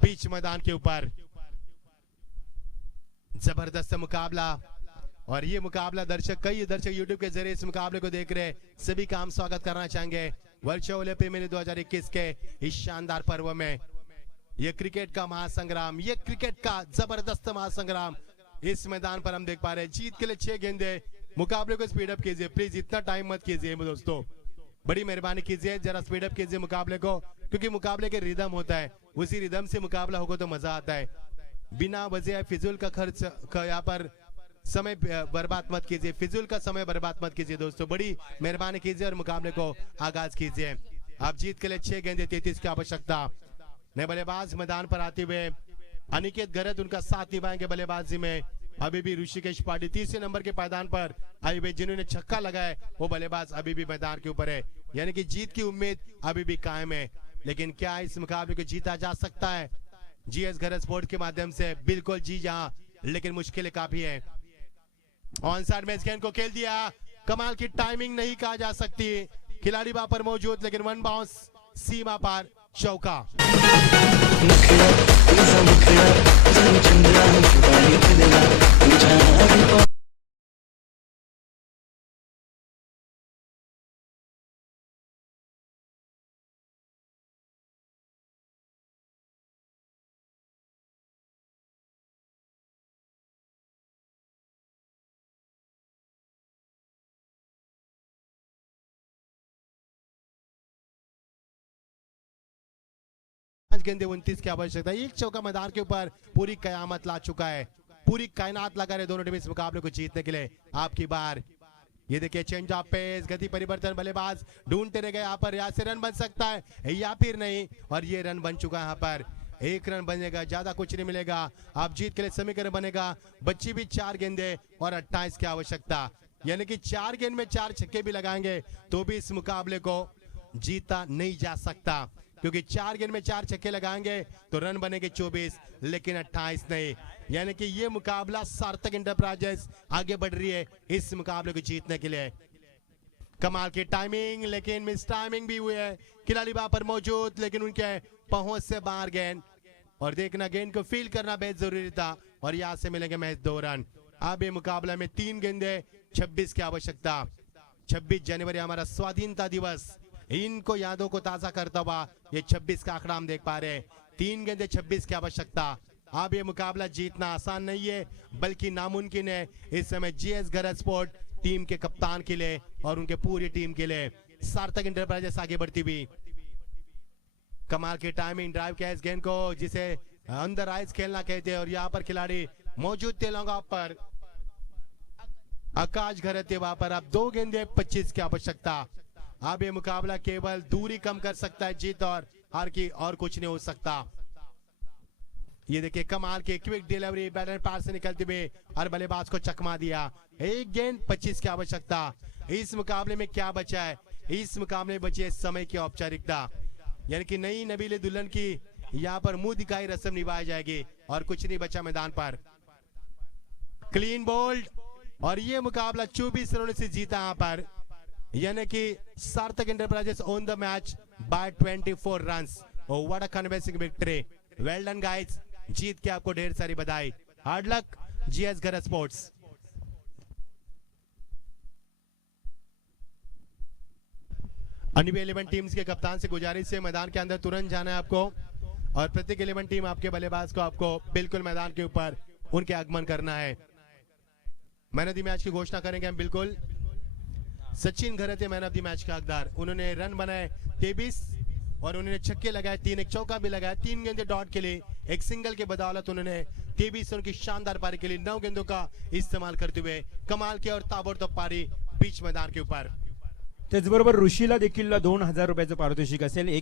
बीच मैदान के ऊपर? जबरदस्त मुकाबला, और ये मुकाबला कई दर्शक यूट्यूब के जरिए इस मुकाबले को देख रहे, सभी का हम स्वागत करना चाहेंगे वर्चुअल प्रीमियर 2021 के इस शानदार पर्व में। ये क्रिकेट का महासंग्राम, ये क्रिकेट का जबरदस्त महासंग्राम इस मैदान पर हम देख पा रहे हैं। जीत के लिए 6 गेंदे। मुकाबले को स्पीड अप कीजिए प्लीज, इतना टाइम मत कीजिए दोस्तों, बड़ी मेहरबानी कीजिए, जरा स्पीड अप कीजिए मुकाबले को, क्योंकि मुकाबले के रिदम होता है, उसी रिदम से मुकाबला होगा तो मजा आता है। बिना वजह फिजूल का खर्च यहाँ पर समय बर्बाद मत कीजिए, फिजूल का समय बर्बाद मत कीजिए दोस्तों, बड़ी मेहरबानी कीजिए और मुकाबले को आगाज कीजिए। आप जीत के लिए 6 गेंदे 33 की आवश्यकता। नए बल्लेबाज मैदान पर आते हुए अनिकेत गरज उनका साथ निभाएंगे बल्लेबाजी में। अभी भी ऋषिकेश पाटिल तीसरे नंबर के पायदान पर आए हुए, जिन्होंने छक्का लगाया वो बल्लेबाज अभी भी मैदान के ऊपर है, यानी कि जीत की उम्मीद अभी भी कायम है। लेकिन क्या इस मुकाबले को जीता जा सकता है जीएस गरज स्पोर्ट के माध्यम से? बिल्कुल जी हाँ, लेकिन मुश्किलें काफी है। ऑन साइड में इस गेंद को खेल दिया, कमाल की टाइमिंग नहीं कहा जा सकती, खिलाड़ी वहां पर मौजूद, लेकिन वन बाउंस सीमा पार चौका। गेंदे 29 की आवश्यकता। एक चौका मैदान के ऊपर पूरी कयामत ला चुका है, पूरी कायनात लगा रहे दोनों टीम इस मुकाबले को जीतने के लिए। आपकी बार, ये देखिए चेंज ऑफ पेस, गति परिवर्तन, बल्लेबाज ढूंढते रह गए यहाँ पर, यहाँ से रन बन सकता है या फिर नहीं, और ये रन बन चुका है। यहाँ पर 1 रन बनेगा, ज्यादा कुछ नहीं मिलेगा। आप जीत के लिए समीकरण बनेगा बच्ची भी 4 गेंदे और 28 की आवश्यकता, यानी कि 4 गेंद में 4 छक्के भी लगाएंगे तो भी इस मुकाबले को जीता नहीं जा सकता, क्योंकि 4 गेंद में 4 छक्के लगाएंगे तो रन बनेंगे 24, लेकिन 28 नहीं, यानी कि ये मुकाबला सार्थक इंटरप्राइजेस आगे बढ़ रही है इस मुकाबले को जीतने के लिए। कमाल की टाइमिंग, लेकिन मिस टाइमिंग भी हुई है। खिलाड़ी वहां पर मौजूद लेकिन उनके पहुंच से बाहर गेंद, और देखना गेंद को फील करना बेहद जरूरी था, और यहाँ से मिलेंगे महज 2 रन। अब ये मुकाबला में 3 गेंदे 26 की आवश्यकता। 26 जनवरी हमारा स्वाधीनता दिवस, इनको यादों को ताजा करता हुआ ये 26 का आंकड़ा हम देख पा रहे हैं। 3 गेंदे 26 की आवश्यकता। अब ये मुकाबला जीतना आसान नहीं है बल्कि नामुमकिन है इस समय जीएस गरज स्पोर्ट टीम के कप्तान के लिए और उनके पूरी टीम के लिए। सार्थक इंटरप्राइजेस आगे बढ़ती हुई, कमाल की टाइमिंग, ड्राइव किया इस गेंद को जिसे अंदर आइज खेलना कहते हैं, और यहाँ पर खिलाड़ी मौजूद थे लॉन्ग ऑफ पर। आकाश घरते वहां पर अब 2 गेंदे 25 की आवश्यकता। अब ये मुकाबला केवल दूरी कम कर सकता है जीत और हार की, और कुछ नहीं हो सकता। ये देखिए कमाल के क्विक डिलीवरी, बैटर पार से निकलते हुए और बल्लेबाज को चकमा दिया। 1 गेंद 25 की आवश्यकता। इस मुकाबले में क्या बचा है? इस मुकाबले में बची है समय की औपचारिकता, यानी कि नई नबीले दुल्हन की यहाँ पर मुंह दिखाई रस्म निभाई जाएगी और कुछ नहीं बचा मैदान पर। क्लीन बोल्ड, और ये मुकाबला 24 रनों से जीता यहाँ पर, यानी कि Sarthak enterprises won the match by 24 runs. Oh what a convincing victory, well done guys, जीत के आपको ढेर सारी बधाई। Hard luck GS Garaj sports. अन्य 11 टीम्स के कप्तान से गुजारिश है मैदान के अंदर तुरंत जाना है आपको, और प्रत्येक 11 टीम आपके बल्लेबाज को आपको बिल्कुल मैदान के ऊपर उनके आगमन करना है। मैन ऑफ द मैच की घोषणा करेंगे हम बिल्कुल। Sachin Gharte man of the match का हकदार, उन्होंने रन बनाए 23 और उन्होंने छक्के लगाए 3, एक चौका भी लगाया। 3 गेंदे डॉट के लिए, एक सिंगल के बदौलत उन्होंने 23 रन की शानदार पारी के लिए 9 गेंदों का इस्तेमाल करते हुए कमाल की और ताबड़तोड़ पारी बीच मैदान के ऊपर। त्याचबरोबर ऋषीला देखील 2000 रुपयाचं पारितोषिक असेल। एक